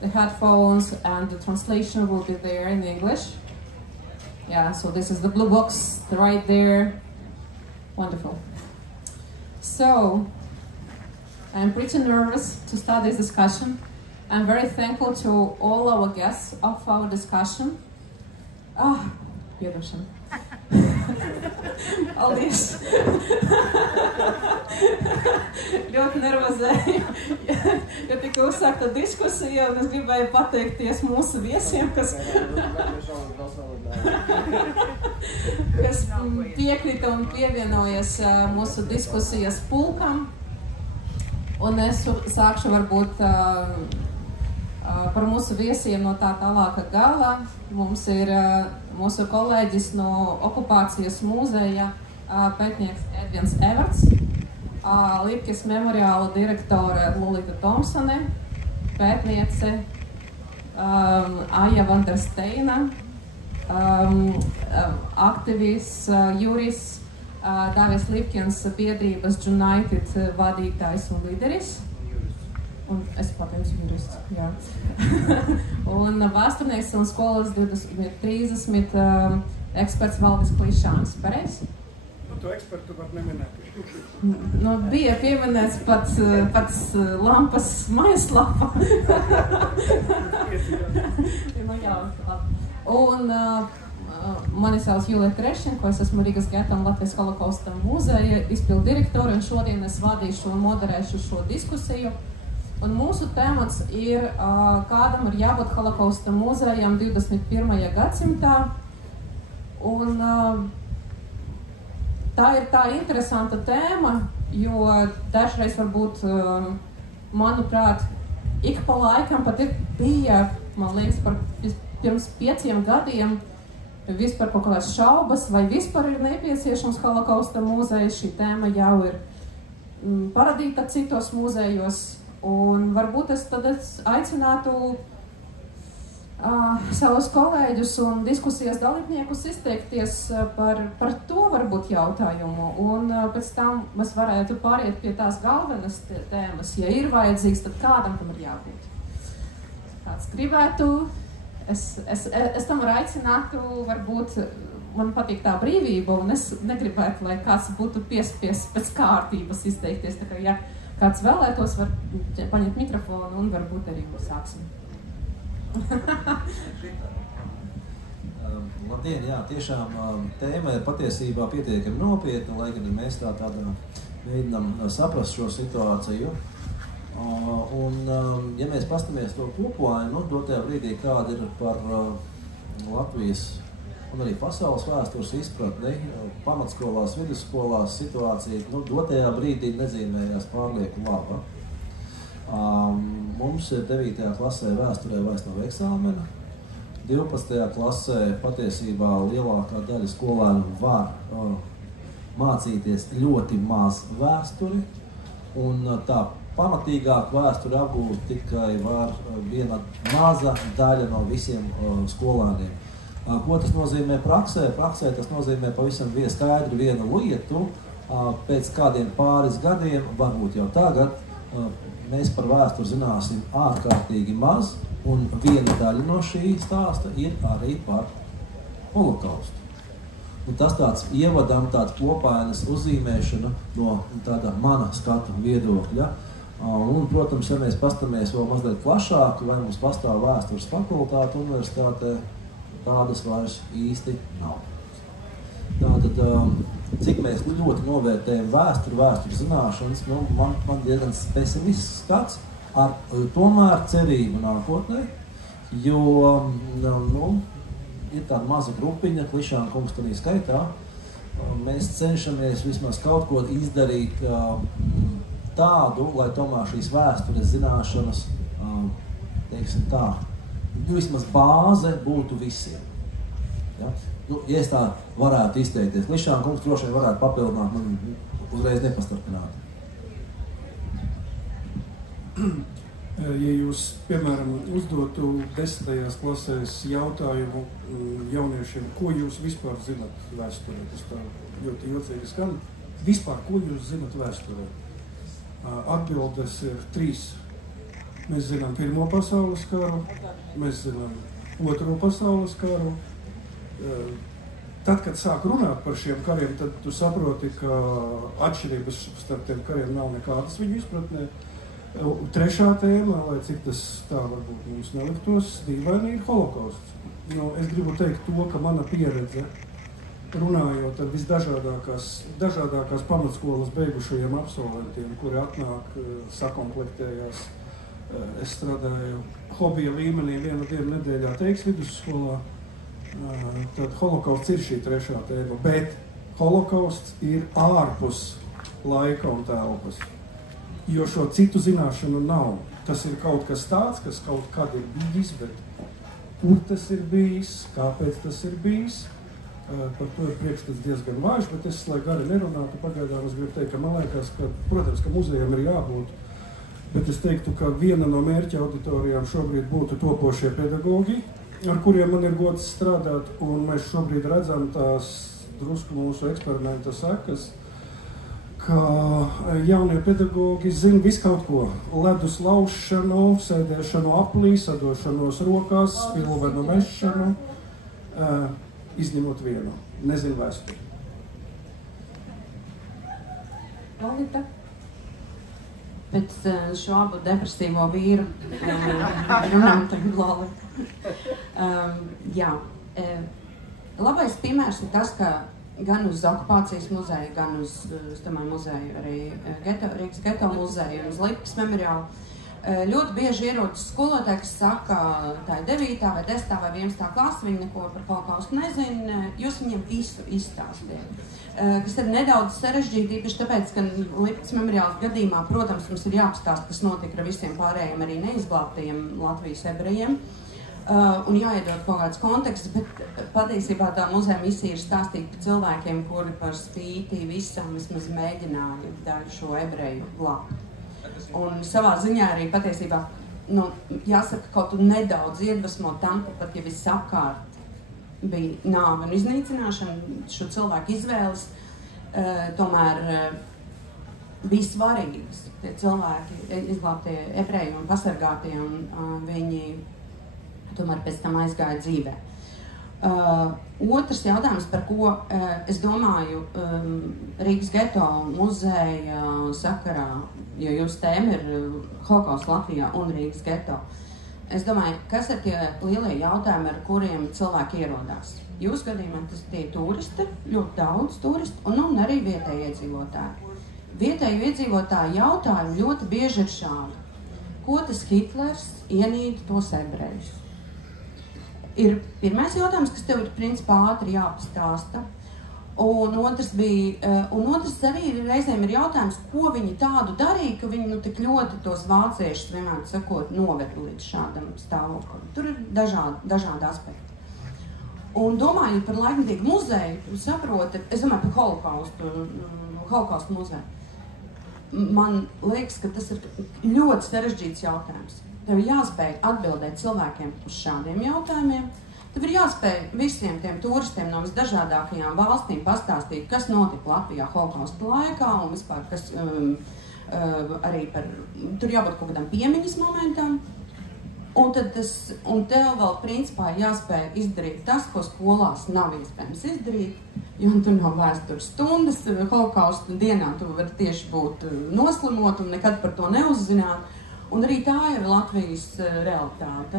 the headphones, and the translation will be there in English. Yeah, so this is the blue box right there. Wonderful. So, I'm pretty nervous to start this discussion. I'm very thankful to all our guests of our discussion. Piedošana. Paldies. Ļoti nervozēju, jo tika uzsākta diskusija, un es gribēju pateikties mūsu viesiem, kas piekrita un pievienojas mūsu diskusijas pulkam. Un es sākšu varbūt par mūsu viesiem no tā tālāka gala. Mums ir mūsu kolēģis no okupācijas mūzeja, pētnieks Edvins Everts, Lipkes memoriāla direktore Lulita Tomsone, pētniece Aija Vandersteina, aktivists, jurists, Dāvis Lipkens biedrības United vadītājs un līderis. Un es pateicu jurists, jā. Un vēsturnieks un skolas 2030 eksperts Valdis Klišāns. Pareizi? Nu, to ekspertu var neminēt. Nu, bija pieminēts pats lampas mājaslapa. Nu, jā, labi. Un mani sauc Julija Tereščenko, es esmu Rīgas geta un Latvijas holokausta mūzeja izpildu direktori, un šodien es vadīšu un moderēšu šo diskusiju. Un mūsu temats ir, kādam ir jābūt holokausta mūzejam 21. gadsimtā. Un tā ir tā interesanta tēma, jo dažreiz varbūt, manuprāt, ik pa laikam pat bija, man liekas, pirms 5 gadiem vispār kaut kādas šaubas, vai vispār ir nepieciešams holokausta mūzejs. Šī tēma jau ir paradīta citos mūzejos. Un varbūt es aicinātu savus kolēģus un diskusijas dalībniekus izteikties par to varbūt jautājumu. Un pēc tam mēs varētu pāriet pie tās galvenas tēmas. Ja ir vajadzīgs, tad kādam tam ir jābūt. Kāds gribētu, es tam aicinātu, varbūt man patīk tā brīvība, un es negribētu, lai kāds būtu piespiests pēc kārtības izteikties. Tā kā, ja kāds vēlētos, var paņemt mikrofonu un varbūt arī sāksim. Labdien, jā, tiešām tēma ir patiesībā pietiekami nopietna, lai gan mēs tādā mēģinām saprast šo situāciju. Un, ja mēs pastamies to kopojumu, dotajā brīdī, kāda ir par Latvijas un arī pasaules vēstures izpratni, pamatskolās, vidusskolās situācija, dotajā brīdī nezīmējās pārlieku laba. Mums ir 9. klasē vēsturē vairs nav eksāmena, 12. klasē patiesībā lielākā daļa skolēnu var mācīties ļoti maz vēsturi, un tā pamatīgāk vēsturi apgūt tikai var viena maza daļa no visiem skolēniem. Ko tas nozīmē praksē? Praksē tas nozīmē pavisam skaidru vienu lietu. Pēc kādiem pāris gadiem, varbūt jau tagad, mēs par vēsturi zināsim ārkārtīgi maz, un viena daļa no šī stāsta ir arī par holokaustu. Un tas tāds ievadam, tāds kopainas uzzīmēšana no tāda mana skatu viedokļa. Un, protams, ja mēs pastamies vēl mazliet plašāk, vai mums pastāv vēstures fakultāte universitātē, tādas vairs īsti nav. Tātad, cik mēs ļoti novērtējam vēsturi zināšanas, man diezgan pesimistisks skats ar tomēr cerību nākotnē, jo ir tāda maza grupiņa, Klišāna kungs tādā skaitā, mēs cenšamies vismaz kaut ko izdarīt tādu, lai tomēr šīs vēstures zināšanas, teiksim tā, vismaz bāze būtu visiem. Ja? Ja es tā varētu izteikties, Klišāna kungs droši vien varētu papildināt, man uzreiz nepastarpināt. Ja jūs, piemēram, uzdotu 10. klasēs jautājumu jauniešiem, ko jūs vispār zinat vēsturē, tas tā ļoti jocīgi skan, vispār, ko jūs zinat vēsturē? Atbildes ir 3 Mēs zinām Pirmo pasaules karu, mēs zinām Otro pasaules karu. Tad, kad sāk runāt par šiem kariem, tad tu saproti, ka atšķirības starp tiem kariem nav nekādas viņu izpratnē. Trešā tēma, lai cik tas tā varbūt mums neliktos, dīvaini ir holokausts. Es gribu teikt to, ka mana pieredze, runājot ar visdažādākās pamatskolas beigušajiem absolventiem, kuri atnāk, sakomplektējās. Es strādāju hobija līmenī vienu dienu nedēļā Teiks vidusskolā. Tad holokausts ir šī trešā tēma, bet holokausts ir ārpus laika un telpas, jo šo citu zināšanu nav. Tas ir kaut kas tāds, kas kaut kad ir bijis, bet kur tas ir bijis, kāpēc tas ir bijis, par to ir priekšstats diezgan vājš, bet es, lai gari nerunātu, pagaidām es gribu teikt, ka man liekas, ka, protams, ka muzejam ir jābūt, bet es teiktu, ka viena no mērķa auditorijām šobrīd būtu topošie pedagogi, ar kuriem man ir gods strādāt, un mēs šobrīd redzam tās drusku mūsu eksperimenta sekas, ka jaunie pedagogi zina visu kaut ko. Ledus laušanu, sēdēšanu aplī, sadošanos rokās, spilvenu mešanu, izņemot vienu. Nezinu vēsturi. Olita? Pēc šo abu depresīvo vīru runām tagad Loli. Labais piemērs ir tas, ka gan uz okupācijas muzeju, gan uz muzeju, arī Rīgas geto muzeju un uz Lipas memoriālu ļoti bieži ierodas skolotāji, kas saka, tā ir 9. vai 10. vai 11. klase, viņi neko par holokaustu nezina, jūs viņiem visu izstāstiet. Kas ir nedaudz sarežģīti, īpaši tāpēc, ka Lipas memoriāls gadījumā, protams, mums ir jāapstāst, kas notika ar visiem pārējiem arī neizglābtajiem Latvijas ebrejiem, un jāiedod kaut kāds konteksts, bet patiesībā tā muzeja misija ir stāstīt par cilvēkiem, kuri par spīti visam vismaz mēģināja daļu šo ebreju glābt. Un savā ziņā arī patiesībā, jāsaka, kaut un nedaudz iedvesmo tam, ka pat ja viss apkārt bija nāve un iznīcināšana, šo cilvēku izvēles, tomēr bija svarīgas. Tie cilvēki, izglābtie ebreji un pasargātie, un viņi tomēr pēc tam aizgāja dzīvē. Otrs jautājums, par ko es domāju Rīgas geto muzeja sakarā, jo jūsu tēma ir holokausts Latvijā un Rīgas geto. Es domāju, kas ir tie lielie jautājumi, ar kuriem cilvēki ierodās. Jūsu gadījumā tas tie turisti, ļoti daudz turisti, un arī vietēji iedzīvotāji. Vietēji iedzīvotāji jautājumi ļoti bieži ir šādi. Ko tas Hitlers ienīda tos ebrejus? Ir pirmais jautājums, kas tev ir principā ātri jāpastāsta. Un otrs arī reizēm ir jautājums, ko viņi tādu darīja, ka viņi tik ļoti tos vāciešus, vienmēr sakot, noveda līdz šādam stāvoklim. Tur ir dažādi aspekti. Un domājot par laikmetīgu muzeju, saproti, es domāju par holokaustu muzeju. Man liekas, ka tas ir ļoti sarežģīts jautājums. Tev ir jāspēj atbildēt cilvēkiem uz šādiem jautājumiem. Tev ir jāspēj visiem tiem turistiem no visdažādākajām valstīm pastāstīt, kas notika Latvijā holokausta laikā un vispār, kas arī tur jābūt kaut kādam piemiņas momentam. Un tev vēl principā jāspēj izdarīt tas, ko skolās nav iespējams izdarīt, jo tur nav vēstures stundas, holokausta dienā tu vari tieši būt noslimot un nekad par to neuzzināt. Un arī tā ir Latvijas realitāte.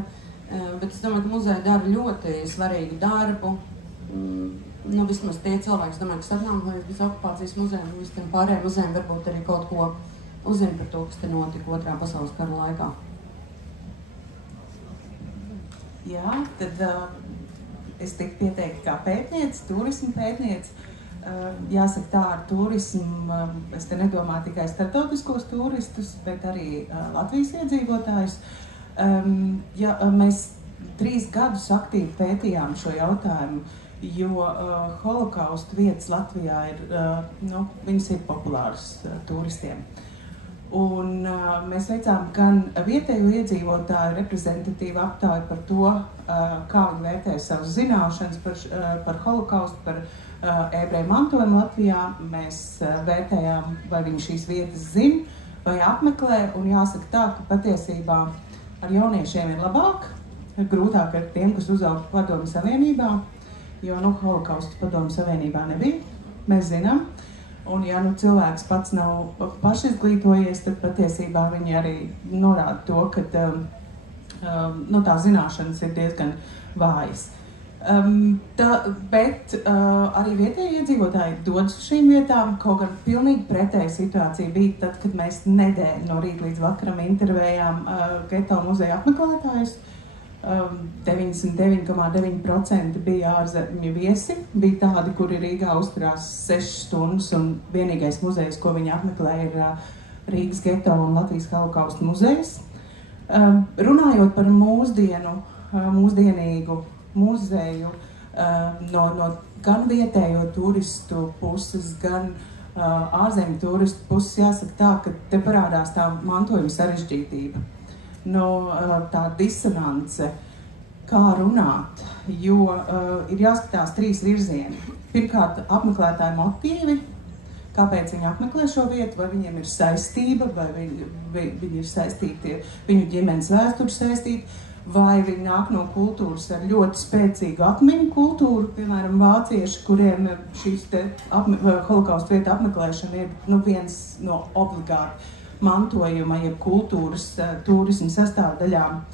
Bet es domāju, ka muzeja dara ļoti svarīgu darbu. Vismaz tie cilvēki, es domāju, kas atnāk līdz okupācijas muzejam, un visiem pārējiem muzejiem varbūt arī kaut ko uzzina par to, kas te notika 2. pasaules kara laikā. Jā, tad es tiku pieteikta kā pētniece, turismu pētniece. Jāsaka tā, ar turismu es te nedomāju tikai starptautiskos turistus, bet arī Latvijas iedzīvotājus. Mēs 3 gadus aktīvi pētījām šo jautājumu, jo holokausta vietas Latvijā viņas ir populāras turistiem. Un mēs veicām gan vietējo iedzīvotāju reprezentatīvu aptauju par to, kā viņi vērtē savas zināšanas par holokaustu, par ebreju mantojumu Latvijā. Mēs vērtējām, vai viņi šīs vietas zina, vai apmeklē, un jāsaka tā, ka patiesībā ar jauniešiem ir labāk, grūtāk ar tiem, kas uzaug Padomju Savienībā, jo, holokaustu Padomju Savienībā nebija, mēs zinām. Un, ja cilvēks pats nav pašizglītojies, tad patiesībā viņi arī norāda to, ka tā zināšanas ir diezgan vājas. Bet arī vietējie iedzīvotāji dodas uz šīm vietām, kaut gan pilnīgi pretēja situācija bija tad, kad mēs nedēļu no rīta līdz vakaram intervējām geto muzeja apmeklētājus. 99,9% bija ārzemju viesi, bija tādi, kuri Rīgā uzturās 6 stundas, un vienīgais muzejs, ko viņi apmeklē, ir Rīgas geto un Latvijas holokausta muzejs. Runājot par mūsdienīgu muzeju, no gan vietējo turistu puses, gan ārzemju turistu puses, jāsaka tā, ka te parādās tā mantojuma sarežģītība. Tā disonance, kā runāt, jo ir jāskatās 3 virzieni. Pirmkārt, apmeklētāju motīvi, kāpēc viņi apmeklē šo vietu, vai viņiem ir saistība, vai viņi ir saistīti, viņu ģimenes vēsturi saistīti, vai viņi nāk no kultūras ar ļoti spēcīgu atmiņu kultūru, piemēram, vācieši, kuriem šīs holokausta vieta apmeklēšana ir viens no obligāti mantojuma, jeb kultūras turisma sastāvdaļām.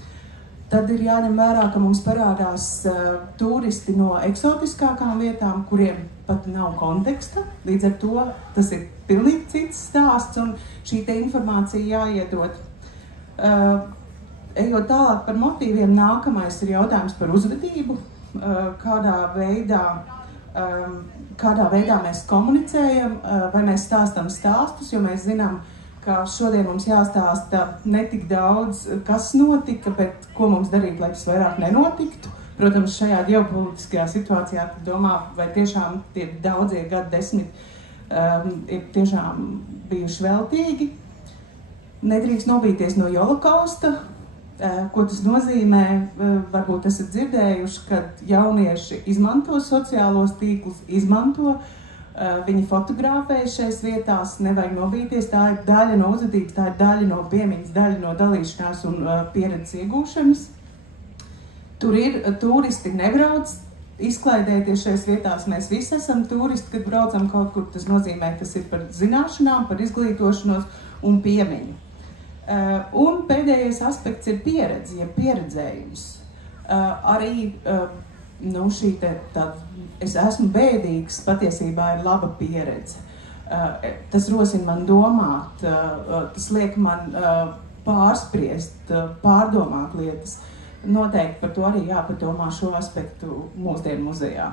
Tad ir jāņem vērā, ka mums parādās turisti no eksotiskākām vietām, kuriem pat nav konteksta. Līdz ar to tas ir pilnīgi cits stāsts, un šī te informācija jāiedod. Ejot tālāk par motīviem, nākamais ir jautājums par uzvedību, kādā veidā mēs komunicējam, vai mēs stāstam stāstus, jo mēs zinām, ka šodien mums jāstāsta ne tik daudz, kas notika, bet ko mums darīt, lai tas vairāk nenotiktu. Protams, šajā ģeopolitiskajā situācijā domā, vai tiešām tie daudzie gadu desmiti ir tiešām bijuši veltīgi. Nedrīkst nobīties no holokausta. Ko tas nozīmē? Varbūt esat dzirdējuši, ka jaunieši izmanto sociālos tīklus, viņi fotografēja šais vietās, nevajag nobīties, tā ir daļa no uzvedības, tā ir daļa no piemiņas, daļa no dalīšanās un pieredzes iegūšanas. Tur ir turisti nebrauc izklaidēties šais vietās, mēs visi esam turisti, kad braucam kaut kur, tas nozīmē, tas ir par zināšanām, par izglītošanos un piemiņu. Un pēdējais aspekts ir pieredze, ja pieredzējums. Arī es esmu bēdīgs, patiesībā ir laba pieredze. Tas rosina man domāt, tas liek man pārspriest, pārdomāt lietas. Noteikti par to arī jāpadomā šo aspektu mūsdienu muzejā.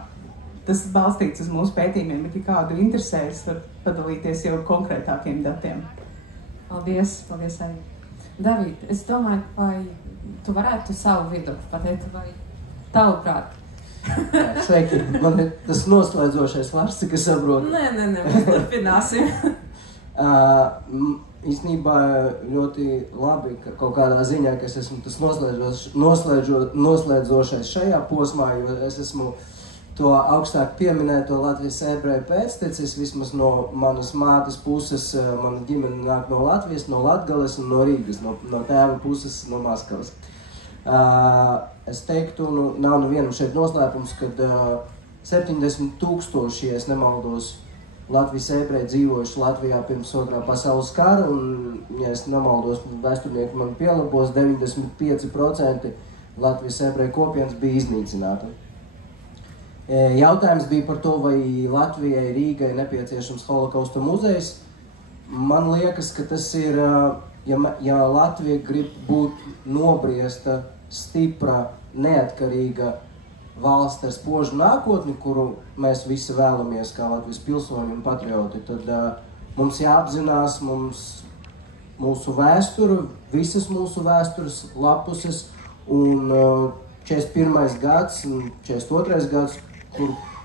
Tas balstīts uz mūsu pētījumiem, bet ja kādu interesēs, var padalīties jau konkrētākiem datiem. Paldies, arī. David, es domāju, vai tu varētu savu viedokli pateikt, vai tavuprāt? Sveiki, man ir tas noslēdzošais vārds, cik es saprotu. Nē, mēs turpināsim. Īstenībā ļoti labi, ka kaut kādā ziņā, ka es esmu tas noslēdzošais šajā posmā, jo es esmu to augstāk pieminēto Latvijas ebreju pēctecis, vismaz no manas mātes puses, mana ģimene nāk no Latvijas, no Latgales un no Rīgas, no tēva puses, no Maskavas. Es teiktu, nav nevienam šeit noslēpums, kad 70,000, ja es nemaldos, Latvijas ebreji dzīvojuši Latvijā pirms 2. pasaules kara, un, ja es nemaldos, vēsturnieki man pielabos, 95% Latvijas ebreju kopienas bija iznīcināti. Jautājums bija par to, vai Latvijai, Rīgai nepieciešams holokausta muzejs. Man liekas, ka tas ir, ja Latvija grib būt nobriesta, stipra, neatkarīga valsts ar spožu nākotni, kuru mēs visi vēlamies kā Latvijas pilsoņi un patrioti, tad mums jāapzinās mūsu vēsturu, visas mūsu vēstures lapuses un 41. gads un 42. gads,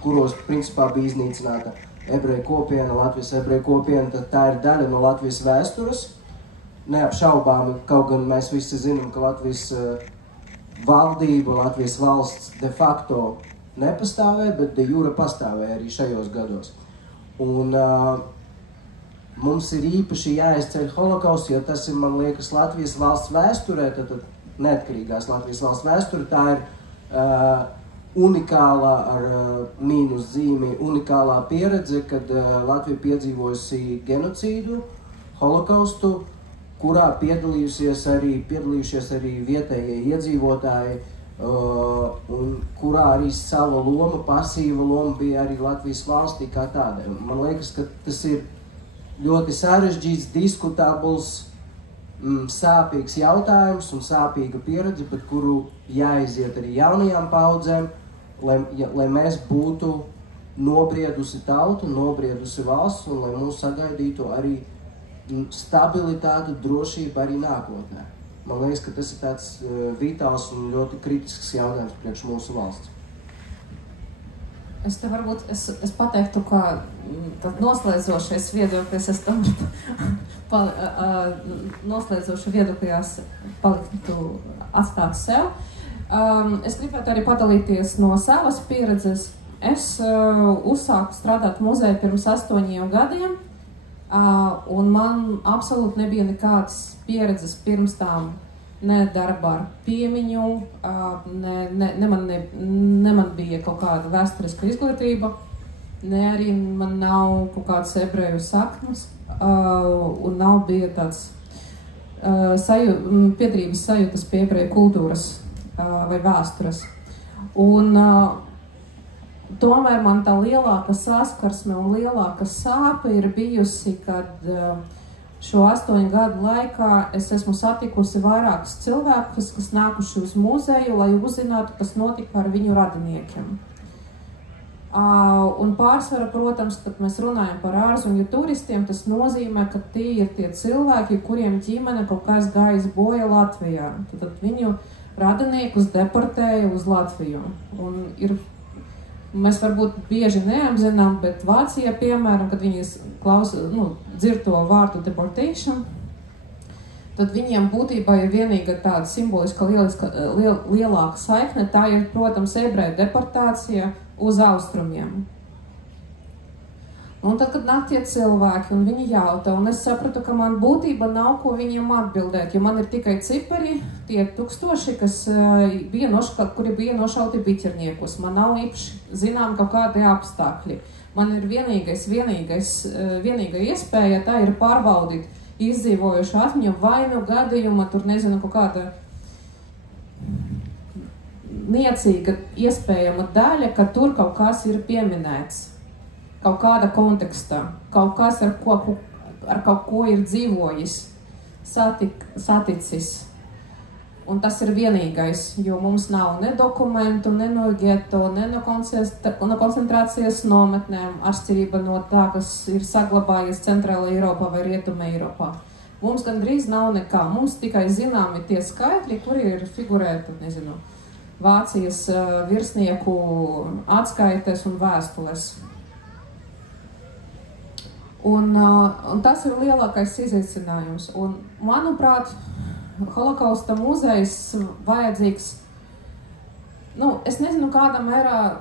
kuros principā bija iznīcināta ebreju kopiena, Latvijas ebreju kopiena, tad tā ir daļa no Latvijas vēstures. Neapšaubāmi, kaut gan mēs visi zinām, ka Latvijas valdība, Latvijas valsts de facto nepastāvēja, bet de jure pastāvēja arī šajos gados. Un mums ir īpaši jāizceļ holokausts, jo tas ir, man liekas, Latvijas valsts vēsturē, tad neatkarīgās Latvijas valsts vēsture, tā ir unikālā ar mīnus zīmi, unikālā pieredze, kad Latvija piedzīvojusi genocīdu, holokaustu, kurā piedalījušies arī vietējie iedzīvotāji, un kurā arī sava loma, pasīva loma bija arī Latvijas valstī kā tādai. Man liekas, ka tas ir ļoti sarežģīts, diskutabls, sāpīgs jautājums un sāpīga pieredze, bet kuru jāiziet arī jaunajām paudzēm, lai mēs būtu nobriedusi tauta, nobriedusi valsts un lai mūs sagaidītu arī stabilitāte, drošība arī nākotnē. Man liekas, ka tas ir tāds vitāls un ļoti kritisks jautājums priekš mūsu valsts. Es te varbūt, es pateiktu, ka noslēdzošais viedoklis, es tam noslēdzošu viedokļās paliktu atstāt sev. Es gribētu arī padalīties no savas pieredzes. Es uzsāku strādāt muzeju pirms 8 gadiem, un man absolūti nebija nekādas pieredzes pirms tām. Ne darbā ar piemiņu, ne man bija kaut kāda vēsturiska izglītība, ne arī man nav kaut kādas ebreju saknes, un nav bija tāds piederības sajūtas pie ebreju kultūras vai vēstures. Un tomēr man tā lielāka saskarsme un lielāka sāpe ir bijusi, kad šo 8 gadu laikā es esmu satikusi vairākus cilvēkus, kas nākuši uz muzeju, lai uzzinātu, kas notika ar viņu radiniekiem. Un pārsvara, protams, kad mēs runājam par ārzemju turistiem, tas nozīmē, ka tie ir tie cilvēki, kuriem ģimene kaut kas gājis boja Latvijā. Tad viņu radiniekus deportēja uz Latviju. Un mēs varbūt bieži neapzinām, bet Vācijā, piemēram, kad viņi dzird to vārdu deportation, tad viņiem būtībā ir vienīga tāda simboliska lielāka saikne, tā ir, protams, ebreju deportācija uz austrumiem. Un tad, kad nāk tie cilvēki un viņi jautā, un es sapratu, ka man būtība nav ko viņiem atbildēt, jo man ir tikai cipari, tie 1000, kuri bija nošauti biķerniekus. Man nav īpaši zinām kaut kādi apstākļi. Man ir vienīga iespēja, tā ir pārbaudīt izdzīvojušu atmiņu vai nu gadījuma, tur nezinu, kaut kāda niecīga iespējama daļa, ka tur kaut kas ir pieminēts. Kaut kāda kontekstā, kaut kas ar kaut ko ir dzīvojis, saticis. Un tas ir vienīgais, jo mums nav ne dokumentu, ne no geto, ne no koncentrācijas nometnēm, atšķirība no tā, kas ir saglabājies Centrāla Eiropā vai Rietuma Eiropā. Mums gandrīz nav nekā, mums tikai zināmi tie skaitļi, kuri ir figurēti, nezinu, Vācijas virsnieku atskaites un vēstules. Un tas ir lielākais izaicinājums. Un, manuprāt, holokausta muzejs vajadzīgs, es nezinu, kādā mērā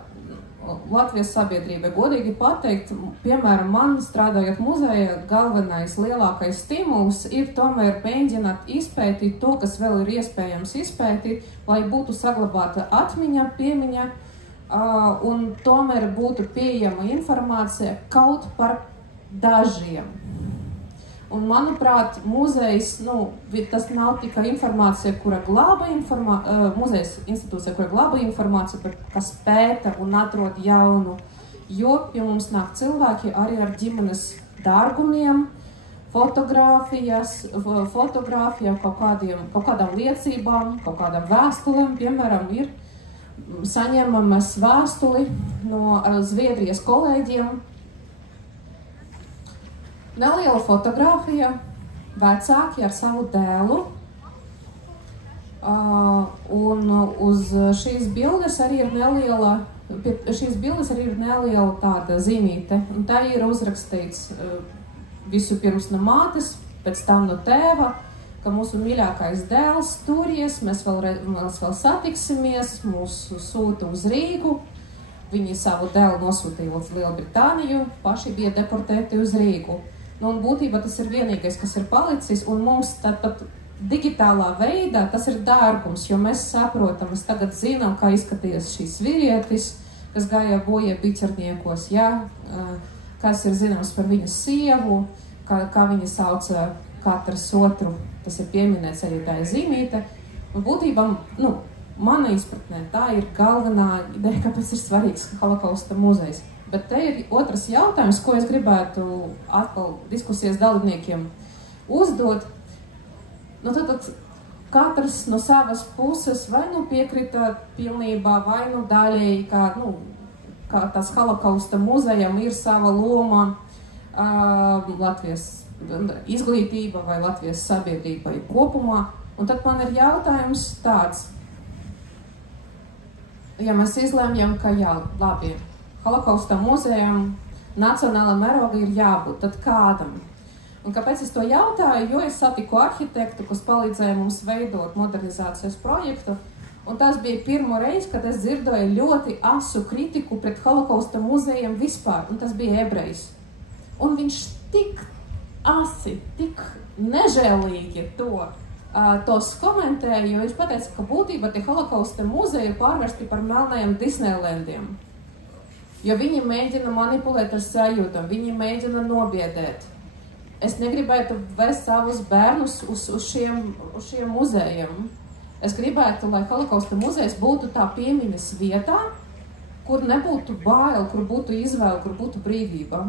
Latvijas sabiedrība, godīgi pateikt, piemēram, man strādājot muzejā, galvenais lielākais stimuls ir tomēr mēģināt izpētīt to, kas vēl ir iespējams izpētīt, lai būtu saglabāta atmiņa, piemiņa, un tomēr būtu pieejama informācija kaut par dažiem. Un, manuprāt, muzejs, tas nav tikai informācija, kura glāba muzejs institūcija, kura glāba informāciju, bet kas pēta un atrod jaunu. Jo pie mums nāk cilvēki arī ar ģimenes dārgumiem, fotogrāfijām, kaut kādām liecībām, kaut kādām vēstulēm. Piemēram, ir saņemamas vēstuli no Zviedrijas kolēģiem. Neliela fotogrāfija, vecāki ar savu dēlu, un uz šīs bildes arī ir neliela tāda zīmīte, un tā ir uzrakstīts vispirms no mātes, pēc tam no tēva, ka mūsu mīļākais dēls turies, mēs vēl satiksimies, mūs sūta uz Rīgu, viņi savu dēlu nosūtīja uz Lielbritāniju, paši bija deportēti uz Rīgu. Nu, un būtībā tas ir vienīgais, kas ir palicis, un mums pat digitālā veidā tas ir dārgums, jo mēs saprotam, mēs tagad zinām, kā izskatījās šīs vīrietis, kas gāja bojā biķerniekos, ja? Kas ir zināms par viņas sievu, kā viņa sauca katrs otru, tas ir pieminēts arī tā zīmīte. Un būtībā, mana izpratnē, tā ir galvenā ideja, kāpēc ir svarīgs Holokausta muzejs. Bet te ir otrs jautājums, ko es gribētu atkal diskusijas dalībniekiem uzdot. Tad katrs no savas puses vai piekrita pilnībā, vai daļēji, kā tas Holokausta muzejam ir sava loma Latvijas izglītība vai Latvijas sabiedrībai kopumā. Un tad man ir jautājums tāds. Ja mēs izlēmjam, ka jā, labi, Holokausta muzejam nacionāla mēroga ir jābūt, tad kādam? Un kāpēc es to jautāju? Jo es satiku arhitektu, kas palīdzēja mums veidot modernizācijas projektu, un tas bija pirmo reizi, kad es dzirdēju ļoti asu kritiku pret Holokausta muzejiem vispār, un tas bija ebrejs. Un viņš tik asi, tik nežēlīgi tos komentēja, jo viņš pateica, ka būtībā tie Holokausta muzeji ir pārvērsti par melnajiem Disneylandiem. Jo viņi mēģina manipulēt ar sajūtam, viņi mēģina nobiedēt. Es negribētu vest savus bērnus uz šiem muzejiem. Es gribētu, lai Holokausta muzejs būtu tā piemiņas vietā, kur nebūtu bail, kur būtu izvēle, kur būtu brīvība.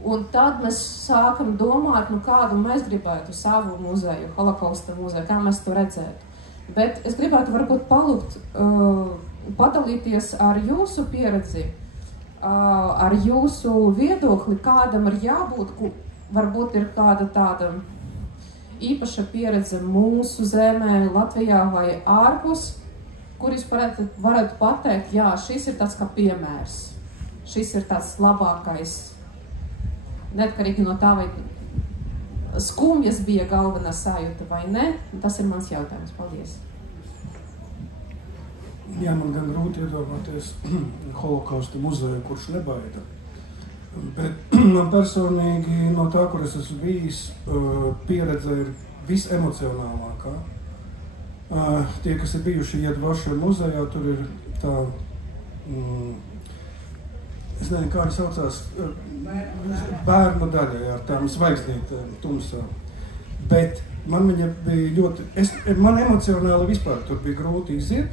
Un tad mēs sākam domāt, kādu mēs gribētu savu muzeju, Holokausta muzeju, kā mēs to redzētu. Bet es gribētu varbūt palūgt, padalīties ar jūsu pieredzi, ar jūsu viedokli, kādam ir jābūt, varbūt ir kāda tāda īpaša pieredze mūsu zemē, Latvijā vai ārpus, kur jūs varētu pateikt, jā, šis ir tāds kā piemērs, šis ir tāds labākais, neatkarīgi no tā, vai skumjas bija galvenā sajūta vai ne, tas ir mans jautājums. Paldies. Jā, man gan grūti iedomāties Holokausta muzeju, kurš nebaida. Bet man personīgi no tā, kur es esmu bijis, pieredze ir visemocionālākā. Tie, kas ir bijuši Yad Vashem muzejā, tur ir tā, es nezinu, kā viņi saucās, bērnu daļai ar tām zvaigznītēm tumsā. Bet man viņa bija ļoti, man emocionāli vispār tur bija grūti iziet.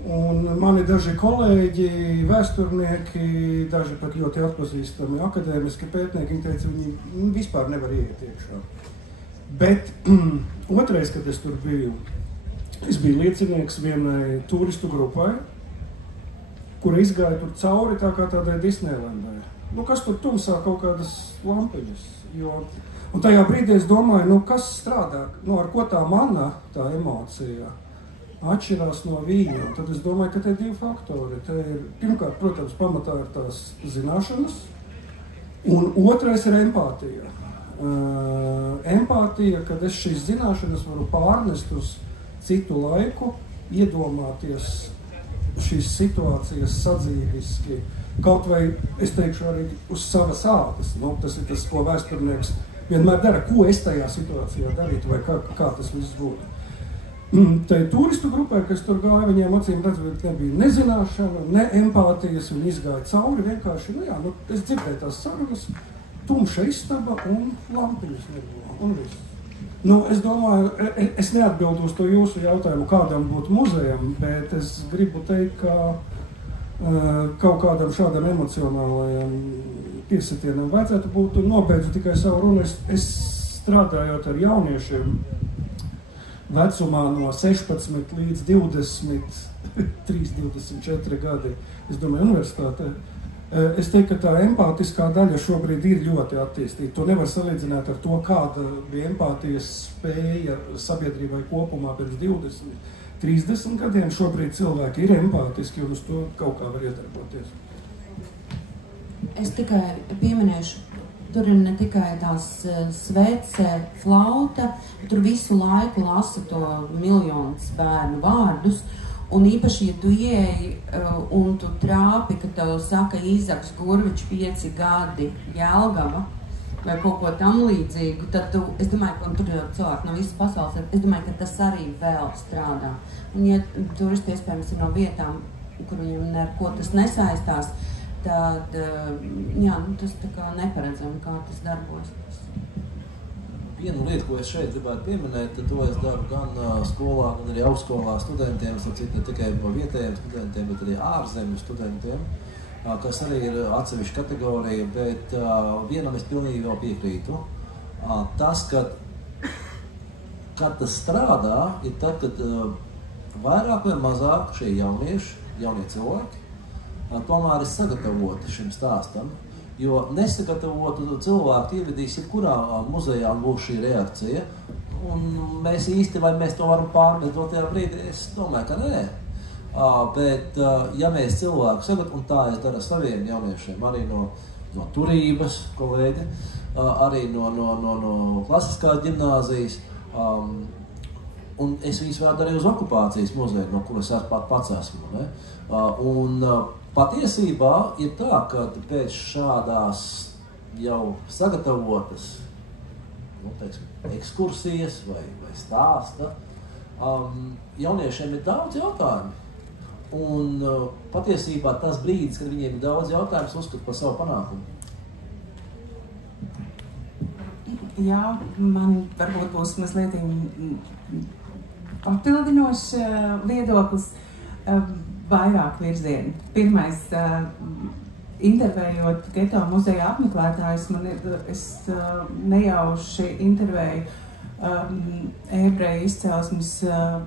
Un mani daži kolēģi, vēsturnieki, daži pat ļoti atpazīstami akadēmiski pētnieki, viņi teica, viņi vispār nevar ieiet iekšā. Bet otrais, kad es tur biju, es biju liecinieks vienai turistu grupai, kura izgāja tur cauri tā kā tādai Disneylandai. Kas tur tumsā kaut kādas lampiņas. Un tajā brīdī es domāju, kas strādā, ar ko tā mana tā emocija atšķirās no viņa. Un tad es domāju, ka te ir divi faktori. Te ir, pirmkārt, protams, pamatā ir tās zināšanas, un otrais ir empātija. Empātija, kad es šīs zināšanas varu pārnest uz citu laiku, iedomāties šīs situācijas sadzīviski, kaut vai, es teikšu, arī uz savas ādas. Tas ir tas, ko vēsturnieks vienmēr dara, ko es tajā situācijā darītu, vai kā tas viss būtu. Tai turistu grupai, kas tur gāja, viņiem acīm redzot, nebija nezināšana, ne empātijas, viņi izgāja cauri vienkārši, es dzirdēju tās sarunas, tumša istaba un lampiņas nebija, un viss. Es domāju, es neatbildu uz to jūsu jautājumu, kādam būtu muzejam, bet es gribu teikt, ka kaut kādam šādam emocionālajam piesitienam vajadzētu būt, un nobeidzu tikai savu runu. Es strādājot ar jauniešiem, vecumā no 16 līdz 23-24 gadi, es domāju, universitātē. Es teiktu, ka tā empātiskā daļa šobrīd ir ļoti attīstīta. To nevar salīdzināt ar to, kāda bija empātijas spēja sabiedrībai kopumā pirms 20-30 gadiem. Šobrīd cilvēki ir empātiski un uz to kaut kā var iedarboties. Es tikai pieminēšu. Tur ir ne tikai tās svece, flauta, tur visu laiku lasa to miljonus bērnu vārdus. Un īpaši, ja tu ieeji un tu trāpi, ka tev saka Īzaks Gurvičs 5 gadi Jelgava, vai kaut ko tam līdzīgu, tad es domāju, ka tur jau cilvēki no visas pasaules, es domāju, ka tas arī vēl strādā. Un, ja turisti iespējams ir no vietām, kur viņam neko tas nesaistās, tad, tas tā kā neparedzam, kā tas darbos. Viena lieta, ko es šeit gribētu pieminēt, tad to es daru gan skolā, gan arī augstskolā studentiem, ne tikai vietējiem studentiem, bet arī ārzemju studentiem, kas arī ir atsevišķa kategorija, bet vienam es pilnīgi vēl piekrītu. Tas, kad tas strādā, ir tad, kad vairāk vai mazāk šie jaunie cilvēki, tomēr ir sagatavoti šim stāstam. Jo nesagatavotu cilvēku ievedīs jebkurā muzejā būs šī reakcija. Un mēs īsti, vai mēs to varam pārmest dotajā brīdī, es domāju, ka nē. Bet, ja mēs cilvēku sagatavot, un tā es daru saviem jauniešiem, arī no turības kolēģi, arī no klasiskās ģimnāzijas, un es viņus vēdu arī uz okupācijas muzeju, no kuras es pats esmu. Ne? Patiesībā ir tā, ka pēc šādās jau sagatavotas ekskursijas vai stāsta, jauniešiem ir daudz jautājumu. Un patiesībā tas brīdis, kad viņiem ir daudz jautājumus, uzskat par savu panākumu. Jā, man varbūt būs mazliet papildinošs viedoklis. Vairāk virzieni. Pirmais, intervējot Geto muzeja apmeklētājus, es nejauši intervēju ebreju izcelsmes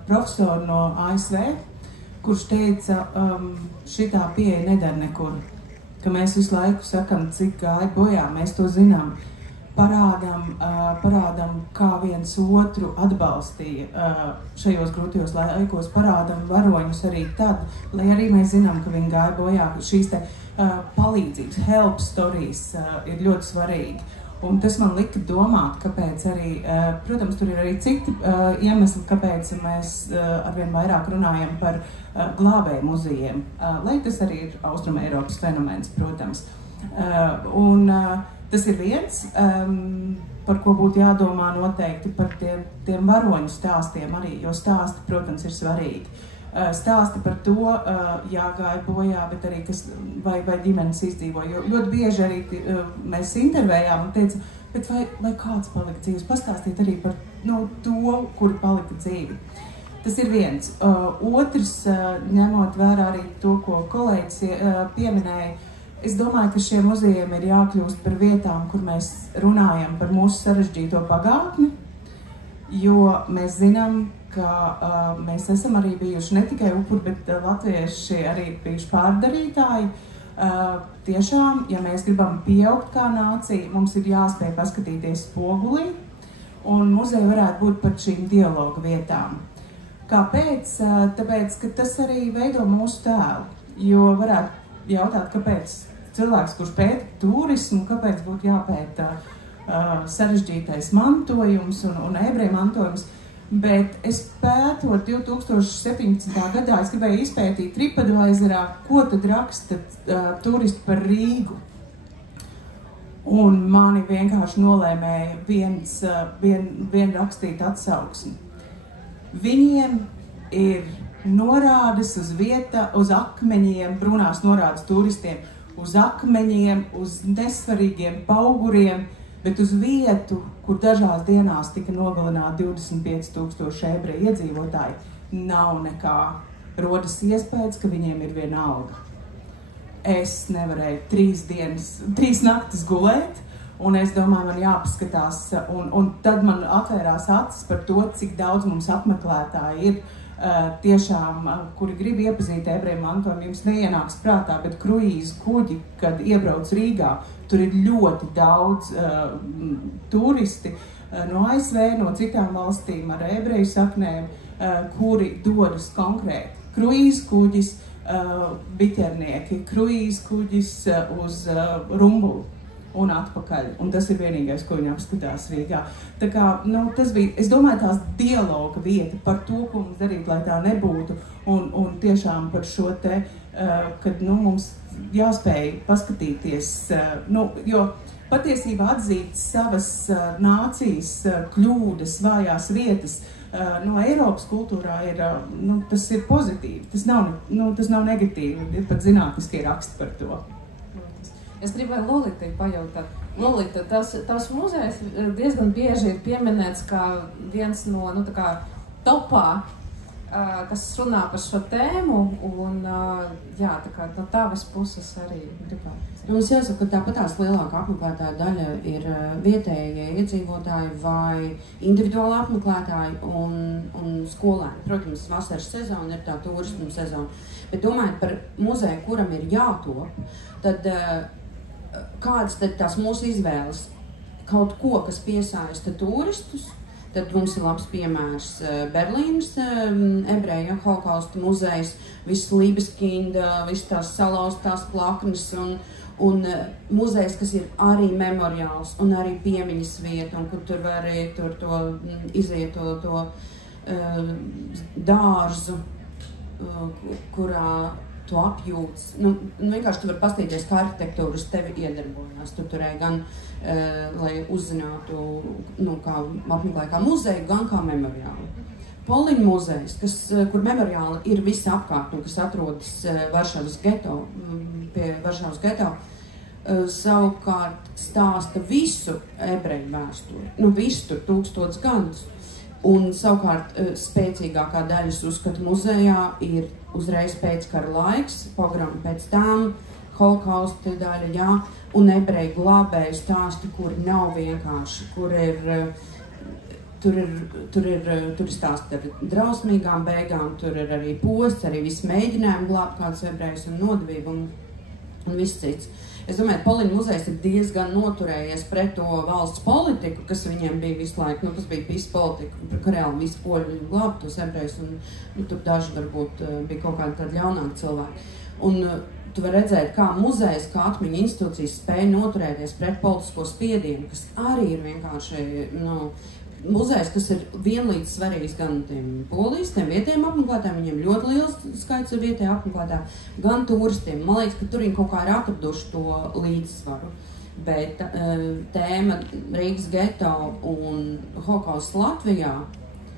profesoru no ASV, kurš teica, šitā pieeja nedara nekur, ka mēs visu laiku sakam, cik gāja bojā, mēs to zinām. Parādam, kā viens otru atbalstīja šajos grūtajos laikos, parādam varoņus arī tad, lai arī mēs zinām, ka viņi gāja bojā. Šīs te palīdzības, help stories ir ļoti svarīgi. Un tas man lika domāt, kāpēc arī, protams, tur ir arī citi iemesli, kāpēc mēs arvien vairāk runājam par glābēju muzejiem, lai tas arī ir Austrumeiropas fenomens, protams. Tas ir viens, par ko būtu jādomā noteikti par tiem varoņu stāstiem arī, jo stāsti, protams, ir svarīgi. Stāsti par to, jāgāja bojā, bet arī vai ģimenes izdzīvo. Jo ļoti bieži arī mēs intervējām un teica, bet vai kāds palika dzīves? Pastāstīt arī par to, kuri palika dzīvi. Tas ir viens. Otrs, ņemot vērā arī to, ko kolēģis pieminēja, es domāju, ka šiem muzejiem ir jākļūst par vietām, kur mēs runājam par mūsu sarežģīto pagātni, jo mēs zinām, ka mēs esam arī bijuši ne tikai upuri, bet latvieši arī bijuši pārdarītāji. Tiešām, ja mēs gribam pieaugt kā nācija, mums ir jāspēj paskatīties spogulī, un muzeja varētu būt par šīm dialogu vietām. Kāpēc? Tāpēc, ka tas arī veido mūsu tēlu, jo varētu jautāt, kāpēc cilvēks, kurš pēta turismu, kāpēc būtu jāpēta sarežģītais mantojums un ebreju mantojums, bet es pētot 2017. gadā, es gribēju izpētīt TripAdvisorā, ko tad raksta turisti par Rīgu. Un mani vienkārši nolēmēja vien rakstīt atsauksmi. Viņiem ir norādes uz akmeņiem, brūnās norādes turistiem, uz akmeņiem, uz nesvarīgiem pauguriem, bet uz vietu, kur dažās dienās tika nogalināti 25,000 ebreju iedzīvotāji, nav nekā. Rodas iespējas, ka viņiem ir vienalga. Es nevarēju 3 naktis gulēt, un es domāju, man jāpaskatās, un tad man atvērās acis par to, cik daudz mums apmeklētāji ir, tiešām, kuri grib iepazīt ebreju mantojumu, jums neienāks prātā, bet kruīzu kuģi, kad iebrauc Rīgā, tur ir ļoti daudz turisti no ASV, no citām valstīm ar ebreju saknēm, kuri dodas konkrēti. Kruīzu kuģis, biķernieki, kruīzu kuģis uz Rumbuli un atpakaļ. Un tas ir vienīgais, ko viņi apskatās Rīgā. Tā kā, tas bija, es domāju, tās dialoga vieta par to, ko mums darīt, lai tā nebūtu. Un tiešām par šo te, kad mums jāspēj paskatīties, jo patiesībā atzīt savas nācijas kļūdas, vājās vietas no Eiropas kultūrā ir, tas ir pozitīvi, tas nav negatīvi, ir pat zinātniskie raksti par to. Es gribēju Lolitai pajautāt. Lolita, tās muzejs diezgan bieži ir pieminēts kā viens no, topā, kas runā par šo tēmu, un, tā kā no tavas puses arī gribētu. Mums jāsaka, ka tāpatās lielākā apmeklētāja daļa ir vietējie iedzīvotāji vai individuāli apmeklētāji un skolēni. Protams, vasaras sezona ir tā turismu sezona, bet domājot par muzeju, kuram ir jātop, tad kādas tad tās mūsu izvēles? Kaut ko, kas piesaista turistus, tad mums ir labs piemērs Berlīnas ebreju holokausta muzejs, viss Libeskinda, viss tās salauztās plaknes un muzejs, kas ir arī memoriāls un arī piemiņas vieta, un kur tur var arī iziet to dārzu, kurā to apjūts. Vienkārši tu vari pastīties, kā arhitektūras tevi iedarbojās. Tu turēji gan, lai uzzinātu, kā apmeklē kā muzeju, gan kā memoriālu. Poliņu muzejs, kur memoriāli ir visi apkārt un kas atrodas Varšavas geto, pie Varšavas geto, savukārt stāsta visu ebreju vēsturi. Visu tur 1000 gadus. Un savukārt spēcīgākā daļas uzskatu muzejā ir uzreiz pēckara laiks, programma pēc tām, holokausta daļa, un ebreju glābēju stāsti, kuri nav vienkārši, tur ir stāsti ar drausmīgām beigām, tur ir arī posts, arī visi mēģinājumi glābt kādus ebrejus un nodevību un viss cits. Es domāju, ka Poliņu muzejs ir diezgan noturējies pret to valsts politiku, kas viņiem bija visu laiku, kas bija pisa politika, ka reāli visi poļi glābt tos ebrejus, un tur daži varbūt bija kaut kādi tādi ļaunāki cilvēki. Un tu vari redzēt, kā muzejs, kā atmiņa institūcijas spēja noturēties pret politisko spiedienu, kas arī ir vienkārši, muzejs, kas ir vienlīdz svarīgs gan tiem polistiem, vietējiem apmeklētājiem, viņiem ļoti liels skaits ir vietējiem apmeklētājiem, gan turistiem. Man liekas, ka tur viņi kaut kā ir atraduši to līdzsvaru. Bet tēma Rīgas geto un holokausts Latvijā,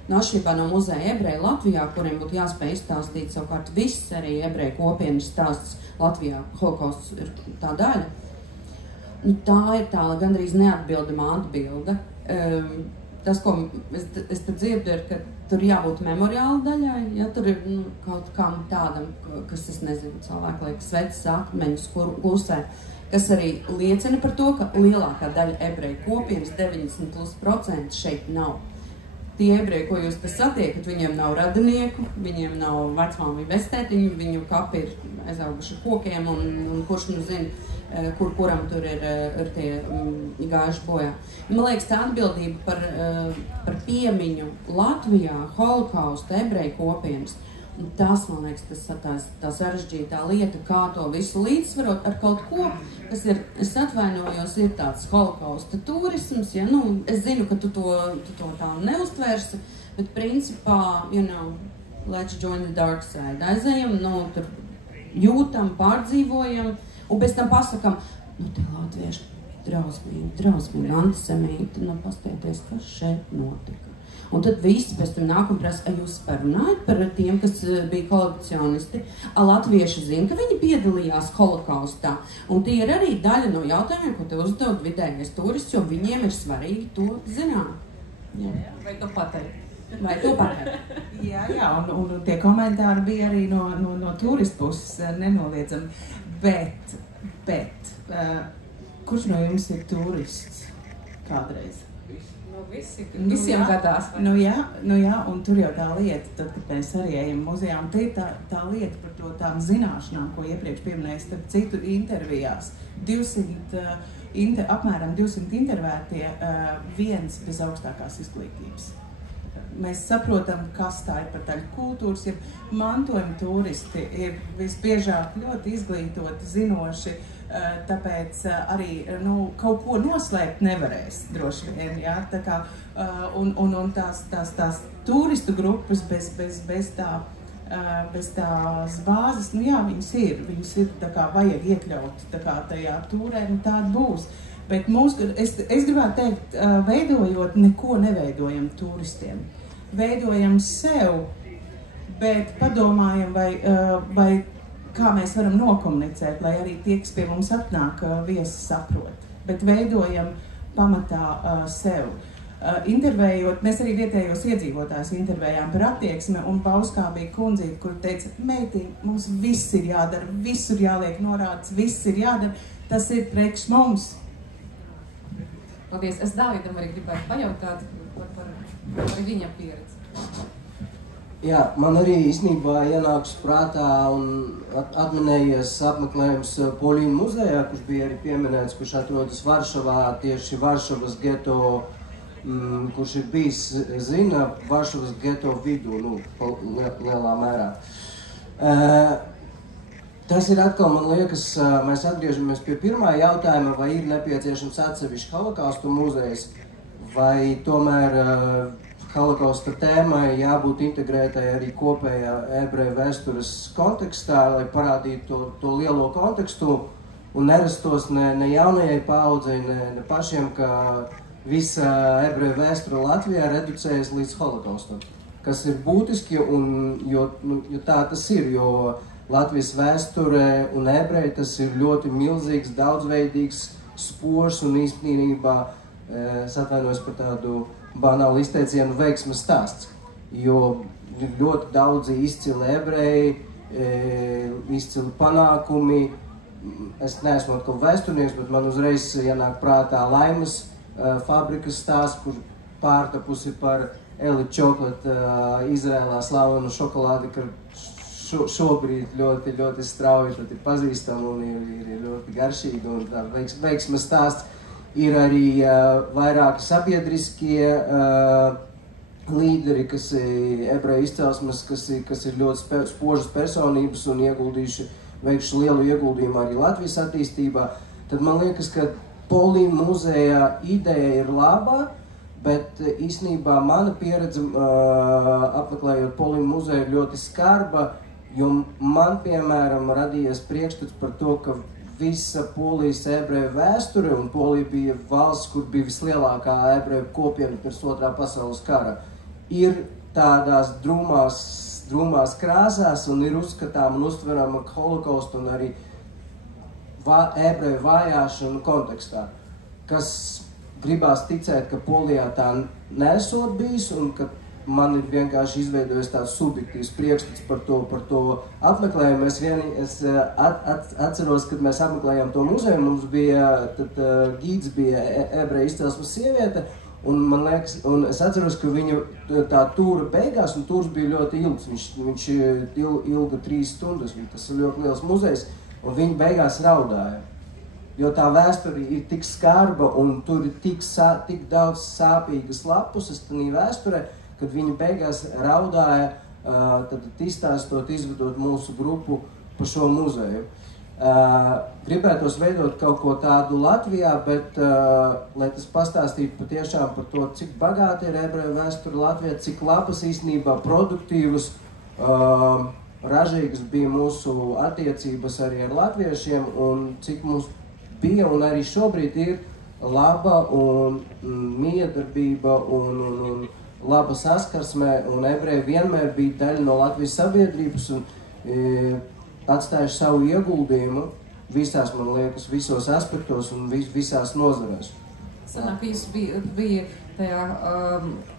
atšķirībā no muzeja ebreju Latvijā, kuriem būtu jāspēj izstāstīt savukārt viss arī ebreju kopienas stāsts Latvijā, holokausts ir tā daļa, tā ir tā gandrīz neatbildamā atbilde. Tas, ko es te dzirdu, ir, ka tur jābūt memoriāla daļai, tur ir kaut kam tādam, kas, es nezinu, cilvēku liekas vecs akmeņus klusē, kas arī liecina par to, ka lielākā daļa ebreju kopienas, 90% šeit nav. Tie ebreji, ko jūs te satiekat, viņiem nav radinieku, viņiem nav vecmāmiņu vestētiņu, viņu kapi ir aizauguši kokiem un kurš nu zina, kuram tur ir tie gājuši bojā. Man liekas, tā atbildība par piemiņu Latvijā, holokausta, ebreju kopienas, tas, man liekas, tā sarežģītā lieta, kā to visu līdzsvarot ar kaut ko, kas ir, es atvainojos, ir tāds holokausta turisms, es zinu, ka tu to tā neuztvērsi, bet principā, let's join the dark side, aizējam, tur jūtam, pārdzīvojam, un pēc tam pasakam, tie latvieši drausmīgi, antisemīti, pastieties, kas šeit notika. Un tad visi pēc tam nāk un prasa, jūs parunājat par tiem, kas bija kolekcionisti. Latvieši zina, ka viņi piedalījās holokaustā. Un tie ir arī daļa no jautājumiem, ko te uzdod vidējais turists, jo viņiem ir svarīgi to zināt. Vai to pateikt? Jā, un tie komentāri bija arī no turistu puses nenoliedzami. Bet kurš no jums ir turists kādreiz? Visiem gadās. Jā, un tur jau tā lieta, tad, kad mēs arī ejam muzejā, un te ir tā lieta par tām zināšanām, ko iepriekš pieminēju, starp citu intervijās. Apmēram 200 intervētie, viens bez augstākās izglītības. Mēs saprotam, kas tā ir par daļu kultūras, ja mantojuma turisti ir visbiežāk ļoti izglītoti, zinoši, tāpēc arī kaut ko noslēpt nevarēs droši vien, jā, tā kā, un tās turistu grupas bez tās bāzes, viņas ir tā kā vajag iekļaut tā kā tajā tūrē, tāda būs. Bet es gribētu teikt, veidojot, neko neveidojam turistiem. Veidojam sev, bet padomājam, vai kā mēs varam nokomunicēt, lai arī tie, kas pie mums atnāk, viesi saprot. Bet veidojam pamatā sev. Intervējot, mēs arī vietējos iedzīvotājus intervējām par attieksmi, un Bauskā bija kundzīte, kur teica, meitiņ, mums viss ir jādara, visur jāliek norādes, viss ir jādara, tas ir priekš mums. Paldies. Es Dāvidam arī gribētu pajautāt par viņa pieredzi. Jā, man arī īstenībā ienāks prātā un atminējies apmeklējums Poļu muzejā, kurš bija arī pieminēts, kurš atrodas Varšavā, tieši Varšavas geto, kurš ir bijis, zina, Varšavas geto vidu, lielā mērā. Tas ir atkal, man liekas, mēs atgriežamies pie pirmā jautājuma, vai ir nepieciešams atsevišķi holokaustu muzejs, vai tomēr holokausta tēmai jābūt integrētai arī kopējā ebreju vēstures kontekstā, lai parādītu to lielo kontekstu un nerastos ne jaunajai paaudzei, ne pašiem, ka visa ebreju vēsture Latvijā reducējas līdz holokaustam, kas ir būtiski, jo tā tas ir, jo Latvijas vēsture un ebreji tas ir ļoti milzīgs, daudzveidīgs spožs un īstenībā, es atvainojos par tādu banālu izteicienu, veiksmes stāsts, jo ļoti daudzi izcili ebreji, izcili panākumi. Es neesmu atkal vēsturnieks, bet man uzreiz ienāk prātā Laimas fabrikas stāsts, kur pārtapusi par Elite Chocolate Izrēlā slavenu šokolādi, ka šobrīd ļoti, ļoti strauji ir pazīstama un ir ļoti garšīga, un tā veiksmes stāsts. Ir arī vairāki sabiedriskie līderi, kas ir ebreju izcelsmes, kas ir ļoti spožas personības un veikuši lielu ieguldījumu arī Latvijas attīstībā. Tad man liekas, ka Poļu muzejā ideja ir laba, bet īstenībā mana pieredze apmeklējot Poļu muzeju ir ļoti skarba, jo man, piemēram, radījies priekšstats par to, ka visa Polijas ebreju vēsture, un Polija bija valsts, kur bija vislielākā ebreju kopiena pirms Otrā pasaules kara, ir tādās drūmās krāsās un ir uzskatām un uztverama holokaustu un arī ebreju vajāšanu kontekstā, kas gribās ticēt, ka Polijā tā nesot bijis un ka man ir vienkārši izveidojies tāds subjektīvs priekšstats par to apmeklējumu. Es atceros, kad mēs apmeklējām to muzeju, mums bija, gīds bija ebreju izcelsmes sieviete, un man liekas, un es atceros, ka viņa tā tūra beigās, un tūrs bija ļoti ilgs, viņš ilga 3 stundas, tas ir ļoti liels muzejs, un viņa beigās raudāja. Jo tā vēsture ir tik skarba, un tur ir tik daudz sāpīgas lapuses tādā vēsturē, kad viņi beigās raudāja, tad izstāstot, izvedot mūsu grupu pa šo muzeju. Gribētos veidot kaut ko tādu Latvijā, bet, lai tas pastāstītu patiešām par to, cik bagāti ir ebreju vēsture Latvijā, cik labas īstenībā produktīvas, ražīgas bija mūsu attiecības arī ar latviešiem, un cik mums bija un arī šobrīd ir laba un miedarbība un laba saskarsme, un ebreji vienmēr bija daļa no Latvijas sabiedrības un atstājuši savu ieguldījumu visās, man liekas, visos aspektos un visās nozarēs. Sanāk, ka jūs bija tajā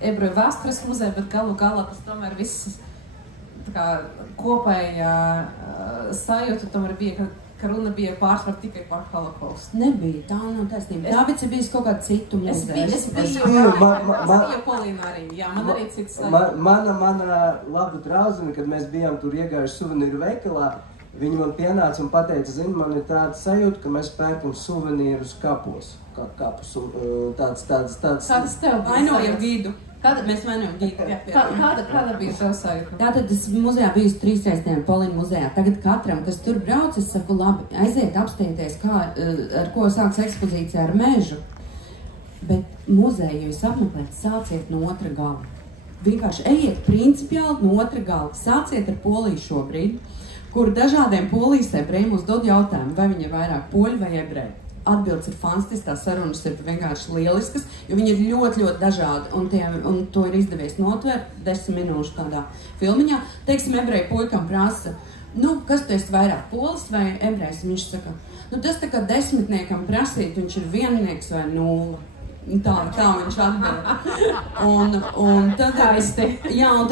ebreju vēstures muzejā, bet galu galā tas tomēr viss tā kā kopējā sajūta tomēr bija, ka runa bija pārsvar tikai par holokaustu. Nebija, tā nav taisnība. Dāvids ir bijis kaut kādu citu muzeju. Es biju Polinārī, jā, man arī cits sajūta. Mana laba draudzene, kad mēs bijām tur iegājuši suvenīru veikalā, viņi man pienāca un pateica, zini, man ir tāda sajūta, ka mēs pērkam suvenīrus kapos. Kādas tev vainojam gidu? Mēs vainojam gidu. Kāda bija tev sajūta? Tātad es muzejā biju 3 reizes Poļu muzejā. Tagad katram, kas tur brauc, es saku, labi, aiziet apstīties, ar ko sāks ekspozīcija ar mežu. Bet muzeju jūs apmeklēt, sāciet no otra gala. Vienkārši ejiet principiāli no otra gala. Sāciet ar Poliju šobrīd, kur dažādiem polijas ebrejiem uzdod jautājumu, vai viņi ir vairāk poļi vai ebreji. atbildes ir fantastiskas, tās sarunas ir vienkārši lieliskas, jo viņi ir ļoti, ļoti dažādi, un to ir izdevies notvērt 10 minūšu tādā filmiņā. Teiksim, ebreju puikam prasa, kas tu esi vairāk, polis vai ebrejs? Viņš saka, tas tā kā 10 prasīt, viņš ir 1 vai 0. Tā viņš atbild. Un tad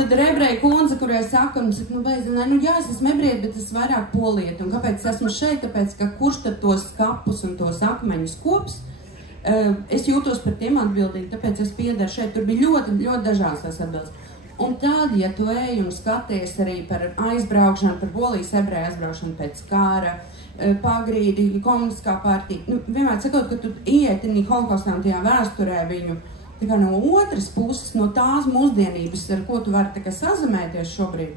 ir ebreja kundze, kurai saka, es esmu ebreja, bet es vairāk polieta. Un kāpēc es esmu šeit? Tāpēc, ka kurš tad tos kapus un tos akmeņus kops? Es jūtos par tiem atbildīgi, tāpēc es piedaru šeit. Tur bija ļoti, ļoti dažādas tās atbildes. Un tad, ja tu ej un skaties arī par aizbraukšanu, par Polijas ebreju aizbraukšanu pēc kara, pagrīdi, komunistiskā partija. Vienmēr sakot, ka tu ietini holokaustām tajā vēsturē viņu tā kā no otras puses, no tās mūsdienības, ar ko tu vari tā kā sazamēties šobrīd.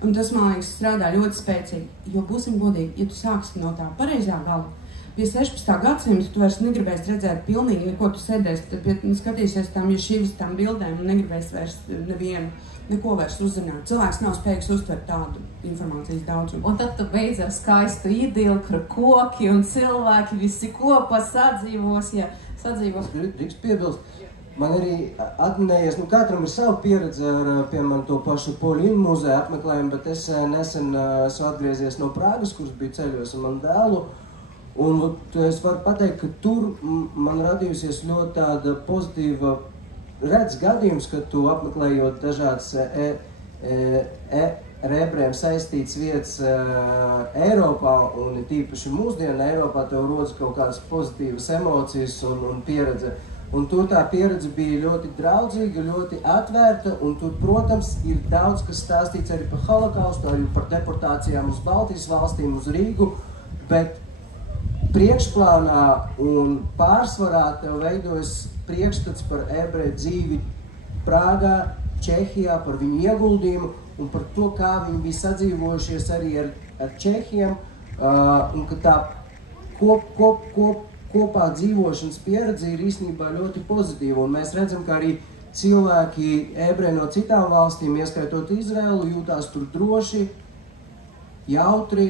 Un tas, man liekas, strādā ļoti spēcīgi. Jo būsim godīgi, ja tu sāksi no tā pareizā gala, pie 16. gadsimta tu vairs negribēsi redzēt pilnīgi neko, tu sēdēsi, tad skatīsies tām ješivas tām bildēm un negribēsi vairs neko vairs uzzināt. Cilvēks nav spējīgs uztvert tādu informācijas daudzumu. Un tad tu beidz ar skaistu idilu, kur koki un cilvēki visi kopā sadzīvos. Drīkst piebilst. Man arī atminējies, katram ir sava pieredze ar, piemēram, to pašu Poļinu muzeju apmeklējumu, bet es nesen esmu atgriezies no Prāgas, kuras biju ceļos ar manu dēlu. Un es varu pateikt, ka tur man radījusies ļoti tāda pozitīva redz gadījums, kad tu apmeklējot dažādas ar ebrejiem saistītas vietas Eiropā un tīpaši mūsdienu Eiropā, tev rodas kaut kādas pozitīvas emocijas un pieredze. Un tur tā pieredze bija ļoti draudzīga, ļoti atvērta, un tur, protams, ir daudz, kas stāstīts arī par holokaustu, arī par deportācijām uz Baltijas valstīm, uz Rīgu, bet priekšplānā un pārsvarā tev veidojas priekšstats par ebreju dzīvi Prāgā, Čehijā, par viņu ieguldījumu un par to, kā viņi bija sadzīvojušies arī ar čehiem, un ka tā kopā dzīvošanas pieredze ir īstenībā ļoti pozitīva. Un mēs redzam, ka arī cilvēki, ebreji no citām valstīm, ieskaitot Izraelu, jūtās tur droši, jautri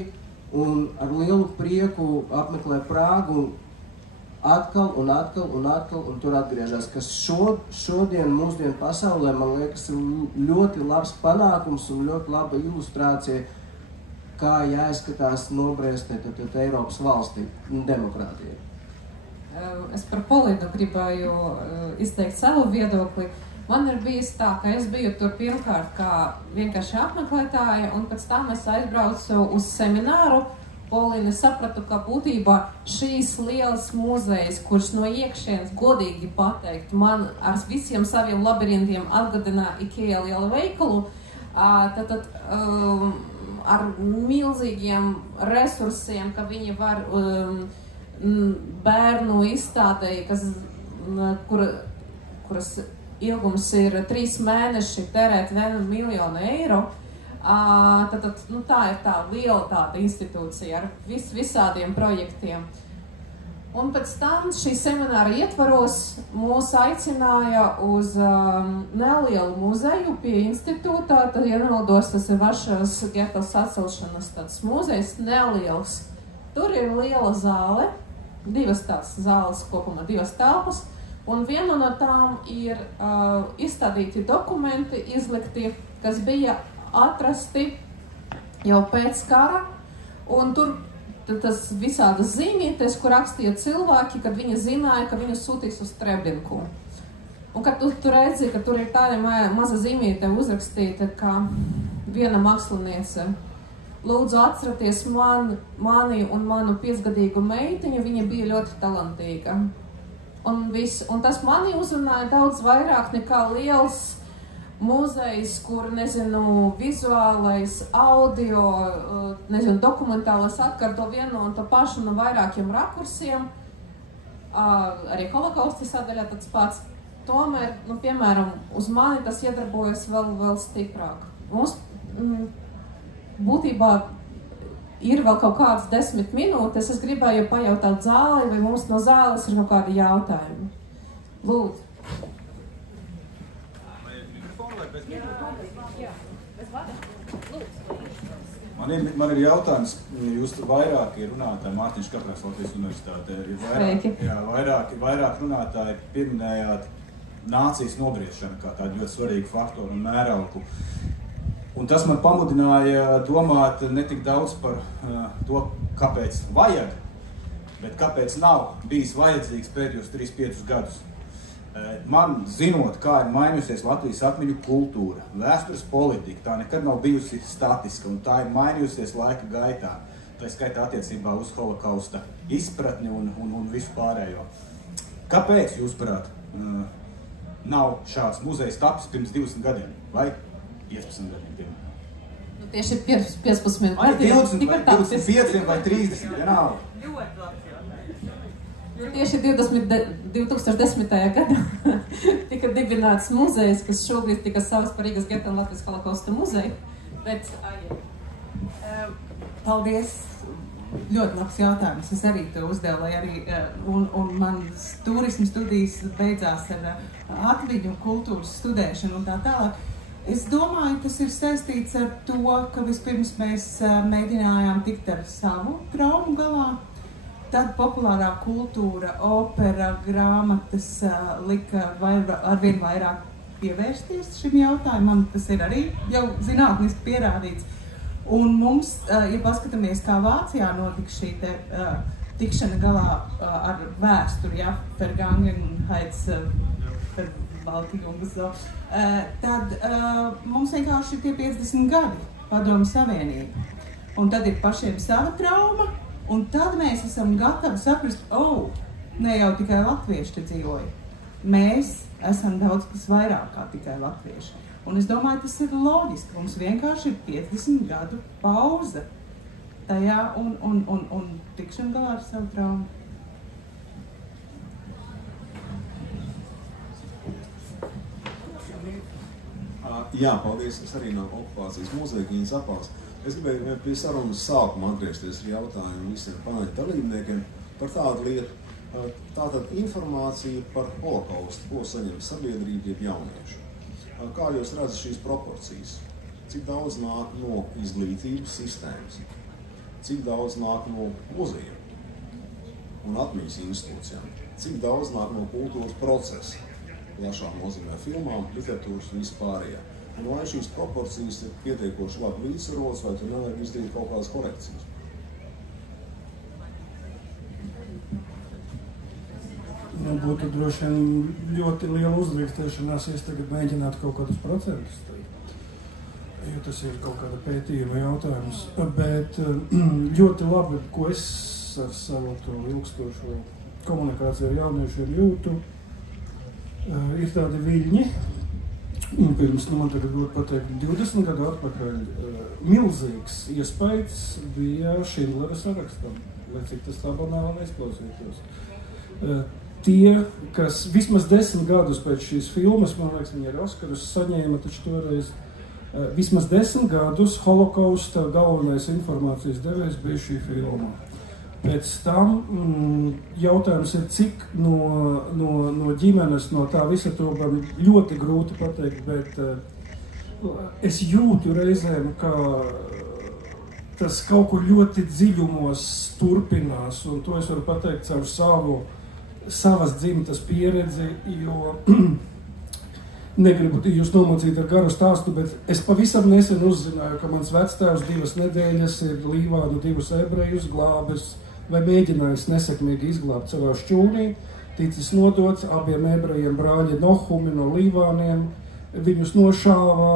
un ar lielu prieku apmeklē Prāgu atkal un tur atgriežas, kas šodien mūsdienu pasaulē, man liekas, ir ļoti labs panākums un ļoti laba ilustrācija, kā jāizskatās nobriestēt Eiropas valstī un demokrātijai. Es par Polidu gribēju izteikt savu viedokli. Man ir bijis tā, ka es biju tur pirmkārt kā vienkārši apmeklētāja, un pēc tam es aizbraucu uz semināru Polini, sapratu, ka būtībā šīs lielas muzejas, kurš no iekšienes godīgi pateikt, man ar visiem saviem labirintiem atgādināja Ikea lielu veikalu, ar milzīgiem resursiem, ka viņi var bērnu izstādēji, kuras ilgums ir 3 mēneši, terēt 1 miljonu eiro. Tā ir tā liela tāda institūcija ar visādiem projektiem. Un pēc tam šī semināra ietvaros mūs aicināja uz nelielu muzeju pie institūtā. Tad, ja nemaldos, tas ir Varšavas getos atcelšanas tāds muzejs, neliels. Tur ir liela zāle, 2 tās zāles kopumā, 2 telpas. Un viena no tām ir izstādīti dokumenti, izlikti, kas bija atrasti jau pēc kara, un tur tas visādas zīmītes, kur rakstīja cilvēki, kad viņi zināja, ka viņu sūtīs uz Treblinku. Un kad tu redzi, ka tur ir tāda maza zīmīte uzrakstīta, ka viena māksliniece: lūdzu atceraties mani un manu 5-gadīgu meitiņu, viņa bija ļoti talantīga. Un tas mani uzrunāja daudz vairāk nekā liels muzejs, kur, vizuālais, audio, dokumentālais atkārto vienu un to pašu no vairākiem rakursiem. Arī holokausta sadaļā tāds pats. Tomēr, piemēram, uz mani tas iedarbojas vēl stiprāk. Mums būtībā ir vēl kaut kādas 10 minūtes. Es gribēju pajautāt zāli, vai mums no zāles ir kaut kādi jautājumi. Lūdzu. Man ir jautājums, jūs vairāki runātāji, Mārtiņš Kapraks, Latvijas universitātē, vairāk runātāji pieminējāt nācijas nobriešanu kā tādu ļoti svarīgu faktoru un mērauku. Un tas man pamudināja domāt ne tik daudz par to, kāpēc vajag, bet kāpēc nav bijis vajadzīgs pēdējos 3-5 gadus. Man, zinot, kā ir mainījusies Latvijas atmiņu kultūra, vēstures politika, tā nekad nav bijusi statiska, un tā ir mainījusies laika gaitā. Tā skaitā attiecībā uz holokausta izpratni un visu pārējo. Kāpēc, jūsuprāt, nav šāds muzejs tapis pirms 20 gadiem vai 15 gadiem? Nu, tieši 15 vai 20, vai 25 vai 30, ja nav. Ļoti labs jautājums. Tieši 2010. gadā tika dibināts muzejs, kas šobrīd tika saukts par Rīgas geto un Latvijas holokausta muzeju. Bet, paldies! Ļoti labs jautājums. Es arī to uzdevu, lai arī, un manas turismu studijas beidzās ar atmiņu kultūras studēšanu un tā tālāk. Es domāju, tas ir saistīts ar to, ka vispirms mēs mēģinājām tikt ar savu traumu galā. Tad populārā kultūra, opera, grāmatas lika arvien vairāk pievērsties šim jautājumam. Tas ir arī jau zinātniski pierādīts. Un mums, ja paskatāmies, kā Vācijā notika šī tikšana galā ar vēsturi, ja, Vergangenheits, Verwaltung, tad mums vienkārši ir tie 50 gadi Padomju Savienība. Un tad ir pašiem sava trauma, un tad mēs esam gatavi saprast, ne jau tikai latvieši te dzīvoja. Mēs esam daudz kas vairāk kā tikai latvieši. Un es domāju, tas ir loģiski. Mums vienkārši ir 50 gadu pauze tajā un tikšana galā ar savu traumu. Jā, paldies. Es arī no okupācijas muzeja Ķīnas apās. Es gribēju pie sarunas sākuma atgriezties ar jautājumu visiem paneļa dalībniekiem par tādu lietu. Tātad informācija par holokaustu, ko saņem sabiedrība jeb jaunieši. Kā jūs redzat šīs proporcijas? Cik daudz nāk no izglītības sistēmas? Cik daudz nāk no muzejiem un atmiņas institūcijām? Cik daudz nāk no kultūras procesa? Plašāk nozīmē filmām, literatūras un vispārējā. Un vai šīs proporcijas ir pietiekoši labi līdzsvarotas, vai tur nevajag izdarīt kaut kādas korekcijas? Būtu droši vien ļoti liela uzliekstēšanās, ja es tagad mēģinātu kaut kādus procentus teikt, jo tas ir kaut kāda pētījuma jautājums. Bet ļoti labi, ko es ar savu to ilgstošo komunikāciju ar jauniešiem jūtu, ir tādi viļņi. Un pirms, man tagad būtu pateikt, 20 gadu atpakaļ milzīgs iespējas bija Šindlera sarakstam, lai cik tas tā banāli neizklausītos. Tie, kas vismaz 10 gadus pēc šīs filmas, man liekas, viņi ir Oskarus saņēma, taču toreiz vismaz 10 gadus holokausta galvenais informācijas devējs bija šī filma. Pēc tam jautājums ir, cik no ģimenes, no tā visa to man ļoti grūti pateikt, bet es jūtu reizēm, ka tas kaut kur ļoti dziļumos turpinās, un to es varu pateikt caur savas dzimtas pieredzi, jo negribu jūs nomocīt ar garu stāstu, bet es pavisam nesen uzzināju, ka mans vectēvs 2 nedēļas ir Līvānu 2 ebrejus glābis, vai mēģinājis nesekmīgi izglābt savā šķūnī, ticis nodots abiem ebrejiem brāļi Nohumi no Līvāniem, viņus nošāva,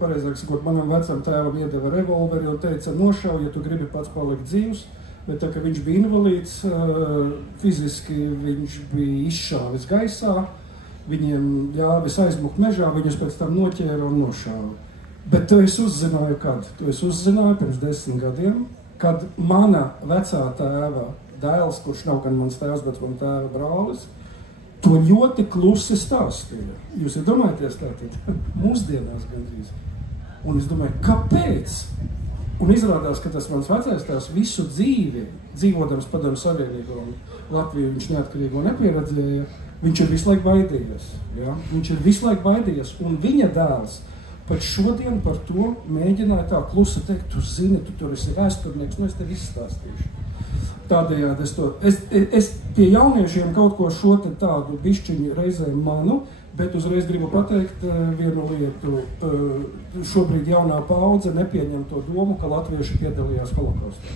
pareizāk sakot, manam vecam tēvam iedeva revolveri un teica, nošauj, ja tu gribi pats palikt dzīvs, bet tā, ka viņš bija invalīds, fiziski viņš bija izšāvis gaisā, viņiem ļāvis aizmukt mežā, viņus pēc tam noķēra un nošāva. Bet to es uzzināju kad? To es uzzināju pirms 10 gadiem, kad mana vecā tēva dēls, kurš nav gan mans tēvs, bet man tēva brālis, to ļoti klusi stāstīja. Jūs domājaties tātad? Mūsdienās gandrīz. Un es domāju, kāpēc? Un izrādās, ka tas mans vecais tēvs visu dzīvi, dzīvodams Padomju Savienībā un Latviju viņš neatkarīgo nepieredzēja, viņš ir visu laiku baidījies. Ja? Viņš ir visu laiku baidījies. Un viņa dēls pat šodien par to mēģināju tā klusi teikt, tu zini, tu tur esi vēsturnieks, es tev izstāstīšu. Tādējādi es pie jauniešiem kaut ko šo te tādu bišķiņu reizēm manu, bet uzreiz gribu pateikt vienu lietu. Šobrīd jaunā paudze nepieņem to domu, ka latvieši piedalījās holokaustā.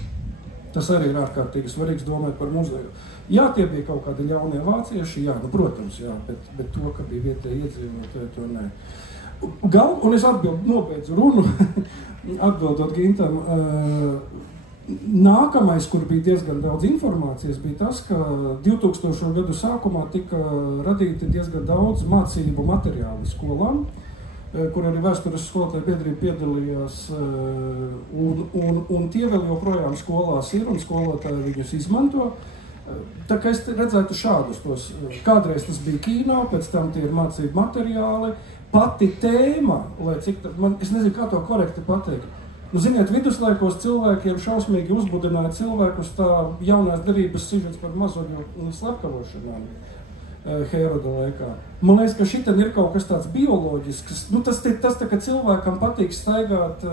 Tas arī ir ārkārtīgi svarīgs domāt par muzeju. Jā, tie bija kaut kādi ļaunie vācieši, jā, nu, protams, jā, bet to, ka bija vietēji iedzīvotāji, to nē. Un es nobeidzu runu, atbildot Gintam. Nākamais, kur bija diezgan daudz informācijas, bija tas, ka 2000. gadu sākumā tika radīti diezgan daudz mācību materiāli skolām, kur arī vēstures skolotāju biedrība piedalījās, un tie vēl joprojām skolās ir, un skolotāji viņus izmanto. Tā kā es redzētu šādus tos, kādreiz tas bija kino, pēc tam tie ir mācību materiāli, pati tēma, lai cik es nezinu, kā to korekti pateikt. Nu, ziniet, viduslaikos cilvēkiem šausmīgi uzbudināja cilvēkus tā jaunās derības sižets par mazoņu slepkavošanām Heroda laikā. Man liekas, ka šitam ir kaut kas tāds bioloģisks. Nu, tas tā, ka cilvēkam patīk staigāt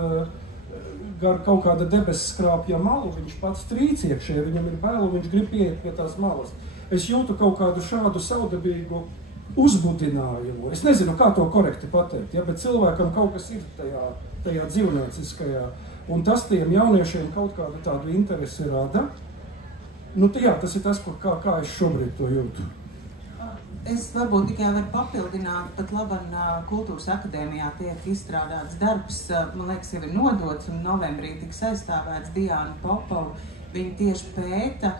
gar kaut kāda debesu skrāpja malu, viņš pats trīc iekšē, viņam ir bail, viņš grib ieiet pie tās malas. Es jūtu kaut kādu šādu savdabīgu uzbudinājumu. Es nezinu, kā to korekti pateikt, ja, bet cilvēkam kaut kas ir tajā dzīvnieciskajā. Un tas tiem jauniešiem kaut kādu tādu interesi rada. Nu, jā, tas ir tas, kā es šobrīd to jūtu. Es varbūt tikai varu papildināt, pat labam Kultūras akadēmijā tiek izstrādāts darbs, man liekas, jau ir nodots, un novembrī tiks aizstāvēts Diāna Popova. Viņa tieši pēta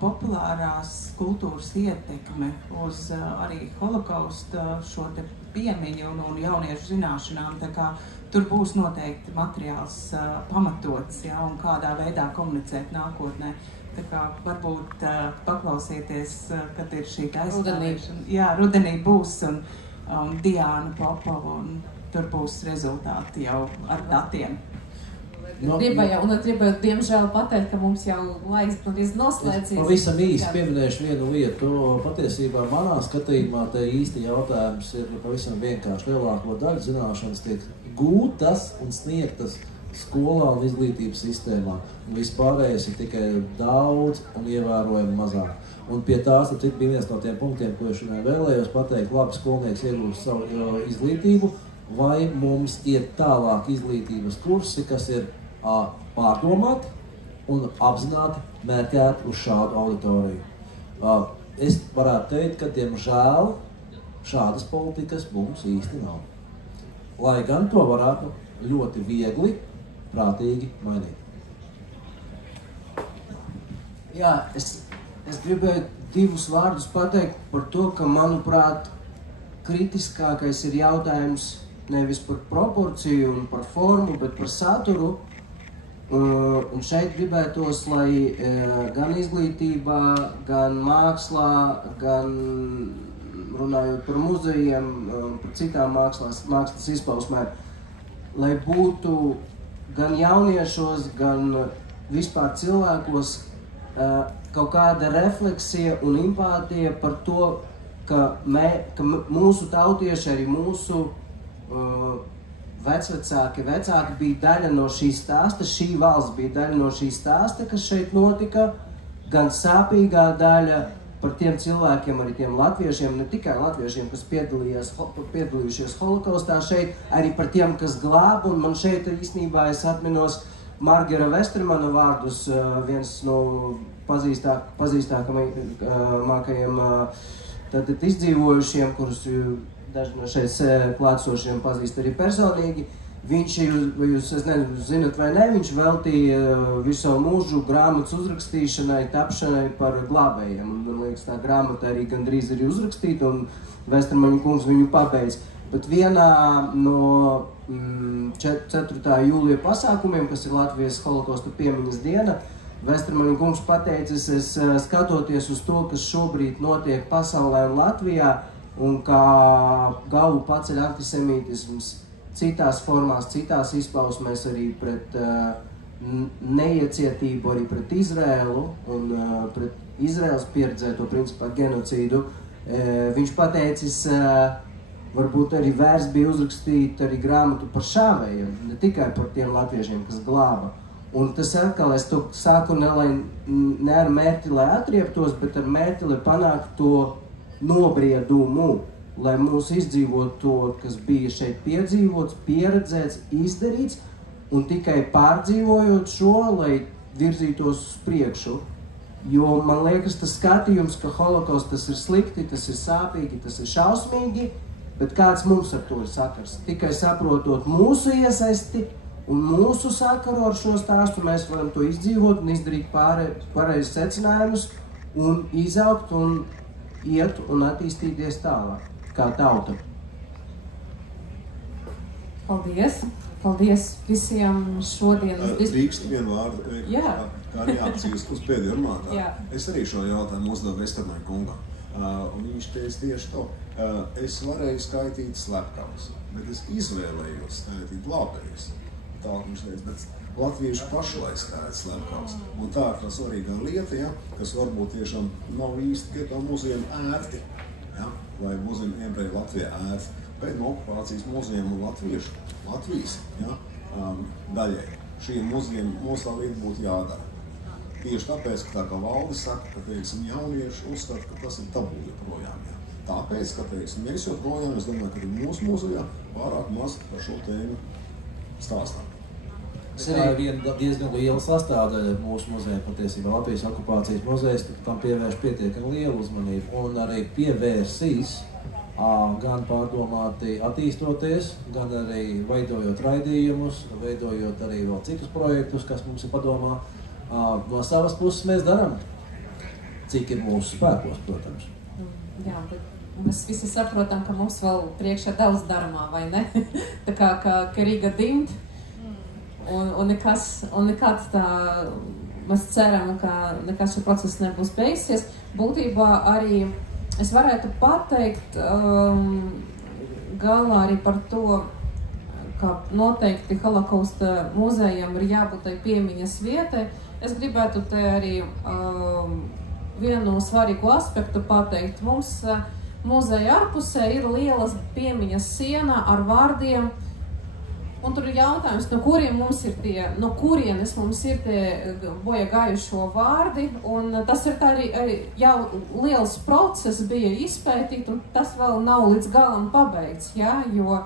populārās kultūras ietekme uz arī holokausta šo te piemiņu un jauniešu zināšanām. Tā kā tur būs noteikti materiāls pamatots, ja, un kādā veidā komunicēt nākotnē. Tā kā varbūt paklausieties, kad ir šī aizstāvēšana. Jā, rudenī būs un Diāna Popova, un tur būs rezultāti jau ar datiem. Gribēju, diemžēl, pateikt, ka mums jau laiks noslēdzies. Pavisam īsti pieminēšu vienu lietu. Patiesībā manā skatījumā te īsti jautājums ir pavisam vienkārši. Lielāko daļu zināšanas tiek gūtas un sniegtas skolā un izglītības sistēmā. Un vispārējais ir tikai daudz un ievērojami mazāk. Un pie tās bija viens no tiem punktiem, ko es vēlējos pateikt. Labi, skolnieks iegūst savu izglītību, vai mums ir tālāk izglītības kursi, kas ir pārdomāti un apzināti mērķēti uz šādu auditoriju. Es varētu teikt, ka, diemžēl, šādas politikas mums īsti nav. Lai gan to varētu ļoti viegli, prātīgi mainīt. Jā, es gribēju divus vārdus pateikt par to, ka, manuprāt, kritiskākais ir jautājums nevis par proporciju un par formu, bet par saturu. Un šeit gribētos, lai gan izglītībā, gan mākslā, gan runājot par muzejiem, par citām mākslas izpausmēm, lai būtu gan jauniešos, gan vispār cilvēkos kaut kāda refleksija un empātija par to, ka mūsu tautieši, arī mūsu vecāki bija daļa no šī stāsta, šī valsts bija daļa no šī stāsta, kas šeit notika, gan sāpīgā daļa par tiem cilvēkiem, arī tiem latviešiem, ne tikai latviešiem, kas piedalījušies holokaustā šeit, arī par tiem, kas glāba, un man šeit īstenībā es atminos Margera Vestermana vārdus, viens no pazīstākākajiem izdzīvojušiem, kurus daži no šeit klātsošiem pazīst arī personīgi. Viņš, jūs zināt vai ne, viņš veltīja visu savu mūžu grāmatas uzrakstīšanai, tapšanai par glābējiem. Man liekas, tā grāmata arī gandrīz ir uzrakstīta, un Vestermaņa kungs viņu pabeidz. Bet vienā no 4. jūlija pasākumiem, kas ir Latvijas holokausta piemiņas diena, Vestermaņa kungs pateicis, es skatoties uz to, kas šobrīd notiek pasaulē un Latvijā, un kā galvu paceļ antisemītisms citās formās, citās izpausmēs, arī pret neiecietību, arī pret Izraēlu un pret Izraēlas pieredzēto principā genocīdu. Viņš pateicis, varbūt arī vērts bija uzrakstīt arī grāmatu par šāvējiem, ne tikai par tiem latviešiem, kas glāba. Un tas atkal, es to sāku ne ar mērķi, lai atrieptos, bet ar mērķi, lai panāktu to nobriedumu, lai mūs izdzīvot to, kas bija šeit piedzīvots, pieredzēts, izdarīts, un tikai pārdzīvojot šo, lai virzītos uz priekšu. Jo man liekas, tas skatījums, ka holokausts tas ir slikti, tas ir sāpīgi, tas ir šausmīgi, bet kāds mums ar to ir sakars? Tikai saprotot mūsu iesaisti un mūsu sakaru ar šo stāstu, mēs varam to izdzīvot un izdarīt pareizus secinājumus un izaugt un iet un attīstīties tālāk, kā tauta. Paldies! Paldies visiem šodienas Drīkst vienu vārdu, kā reakcijas uz pēdējo runātāju. Es arī šo jautājumu uzdevu Vestermaņa kungam. Un viņš teica tieši to. Es varēju skaitīt slepkavas, bet es izvēlējos skaitīt labējus. Tā viņš teica, bet latvieši paši lai skaita slepkavas. Un tā ir tā svarīgā lieta, ja, kas varbūt tiešām nav īsti Geto muzejumu ērti, ja, vai muzejumu ebreju Latvijā ērti, bet no okupācijas muzejumu un Latvijas ja, daļai. Šiem muzejiem mūsu tā lieta būtu jādara. Tieši tāpēc, ka tā kā Valdis saka, ka, teiksim, jaunieši uzskata, ka tas ir tabū joprojām. Ja. Tāpēc, ka, teiksim, mēs joprojām, es domāju, ka arī mūsu muzejā pārāk maz par šo tēmu stāstām. Tas ir viena diezgan liela sastāvdaļa mūsu muzeja, patiesībā Latvijas okupācijas muzejs, tam pievērš pietiekami lielu uzmanību un arī pievērsīs gan pārdomāti attīstoties, gan arī veidojot raidījumus, veidojot arī vēl citus projektus, kas mums ir padomā. No savas puses mēs darām, cik ir mūsu spēkos, protams. Jā, bet mēs visi saprotam, ka mums vēl priekšā daudz darāmā, vai ne? Tā kā Rīga dimt, un nekad tā, mēs ceram, ka nekas šī process nebūs beigsies. Būtībā arī es varētu pateikt galā arī par to, ka noteikti holokausta muzejam ir jābūt tai piemiņas vietai. Es gribētu te arī vienu svarīgu aspektu pateikt. Mums muzeja ārpusē ir lielas piemiņas siena ar vārdiem, un tur ir jautājums, no kurienes mums ir tie bojā gājušo vārdi, un tas ir tā arī jau liels process bija izpētīt, un tas vēl nav līdz galam pabeigts, ja, jo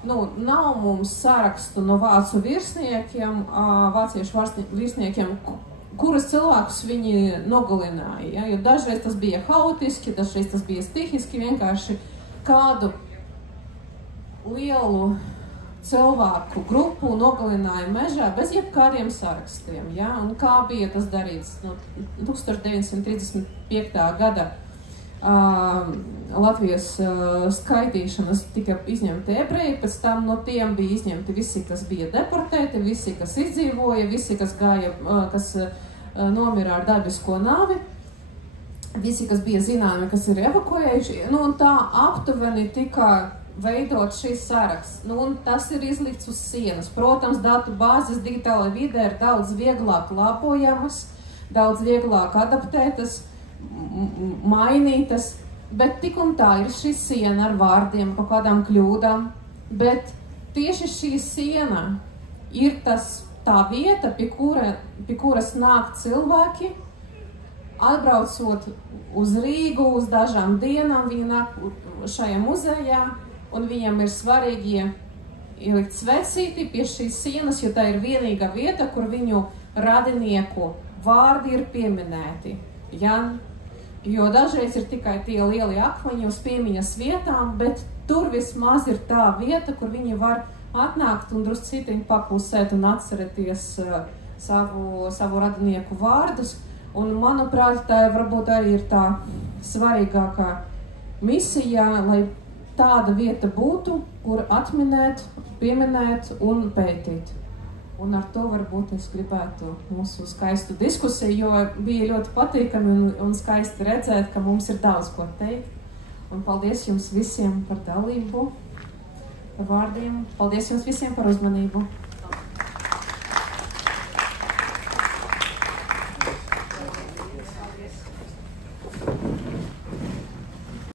nav mums sarakstu no vācu virsniekiem, vāciešu virsniekiem, kurus cilvēkus viņi nogalināja, ja, jo dažreiz tas bija haotiski, dažreiz tas bija stihiski, vienkārši kādu lielu cilvēku grupu nogalināja mežā bez jebkādiem sarakstiem, ja? Un kā bija tas darīts? 1935. gada Latvijas skaitīšanas tika izņemti ebreji, pēc tam no tiem bija izņemti visi, kas bija deportēti, visi, kas izdzīvoja, visi, kas nomira ar dabisko nāvi, visi, kas bija zināmi, kas ir evakuējuši, un tā aptuveni tika veidot šīs saraksts. Un tas ir izlikts uz sienas. Protams, datu bāzes digitālajā vidē ir daudz vieglāk labojamas, daudz vieglāk adaptētas, mainītas, bet tik un tā ir šī siena ar vārdiem, kaut kādām kļūdām. Bet tieši šī siena ir tā vieta, pie kuras nāk cilvēki, atbraucot uz Rīgu, uz dažām dienām, viņi nāk šajā muzejā, un viņam ir svarīgi ielikt svecīti pie šīs sienas, jo tā ir vienīgā vieta, kur viņu radinieku vārdi ir pieminēti. Ja? Jo dažreiz ir tikai tie lieli akmeņi uz piemiņas vietām, bet tur vismaz ir tā vieta, kur viņi var atnākt un druscītiņi paklusēt un atcerēties savu radinieku vārdus. Un, manuprāt, tā varbūt arī ir tā svarīgākā misija, lai tāda vieta būtu, kur atminēt, pieminēt un pētīt. Un ar to varbūt es gribētu mūsu skaistu diskusiju, jo bija ļoti patīkami un skaisti redzēt, ka mums ir daudz ko teikt. Un paldies jums visiem par dalību, par vārdiem. Paldies jums visiem par uzmanību.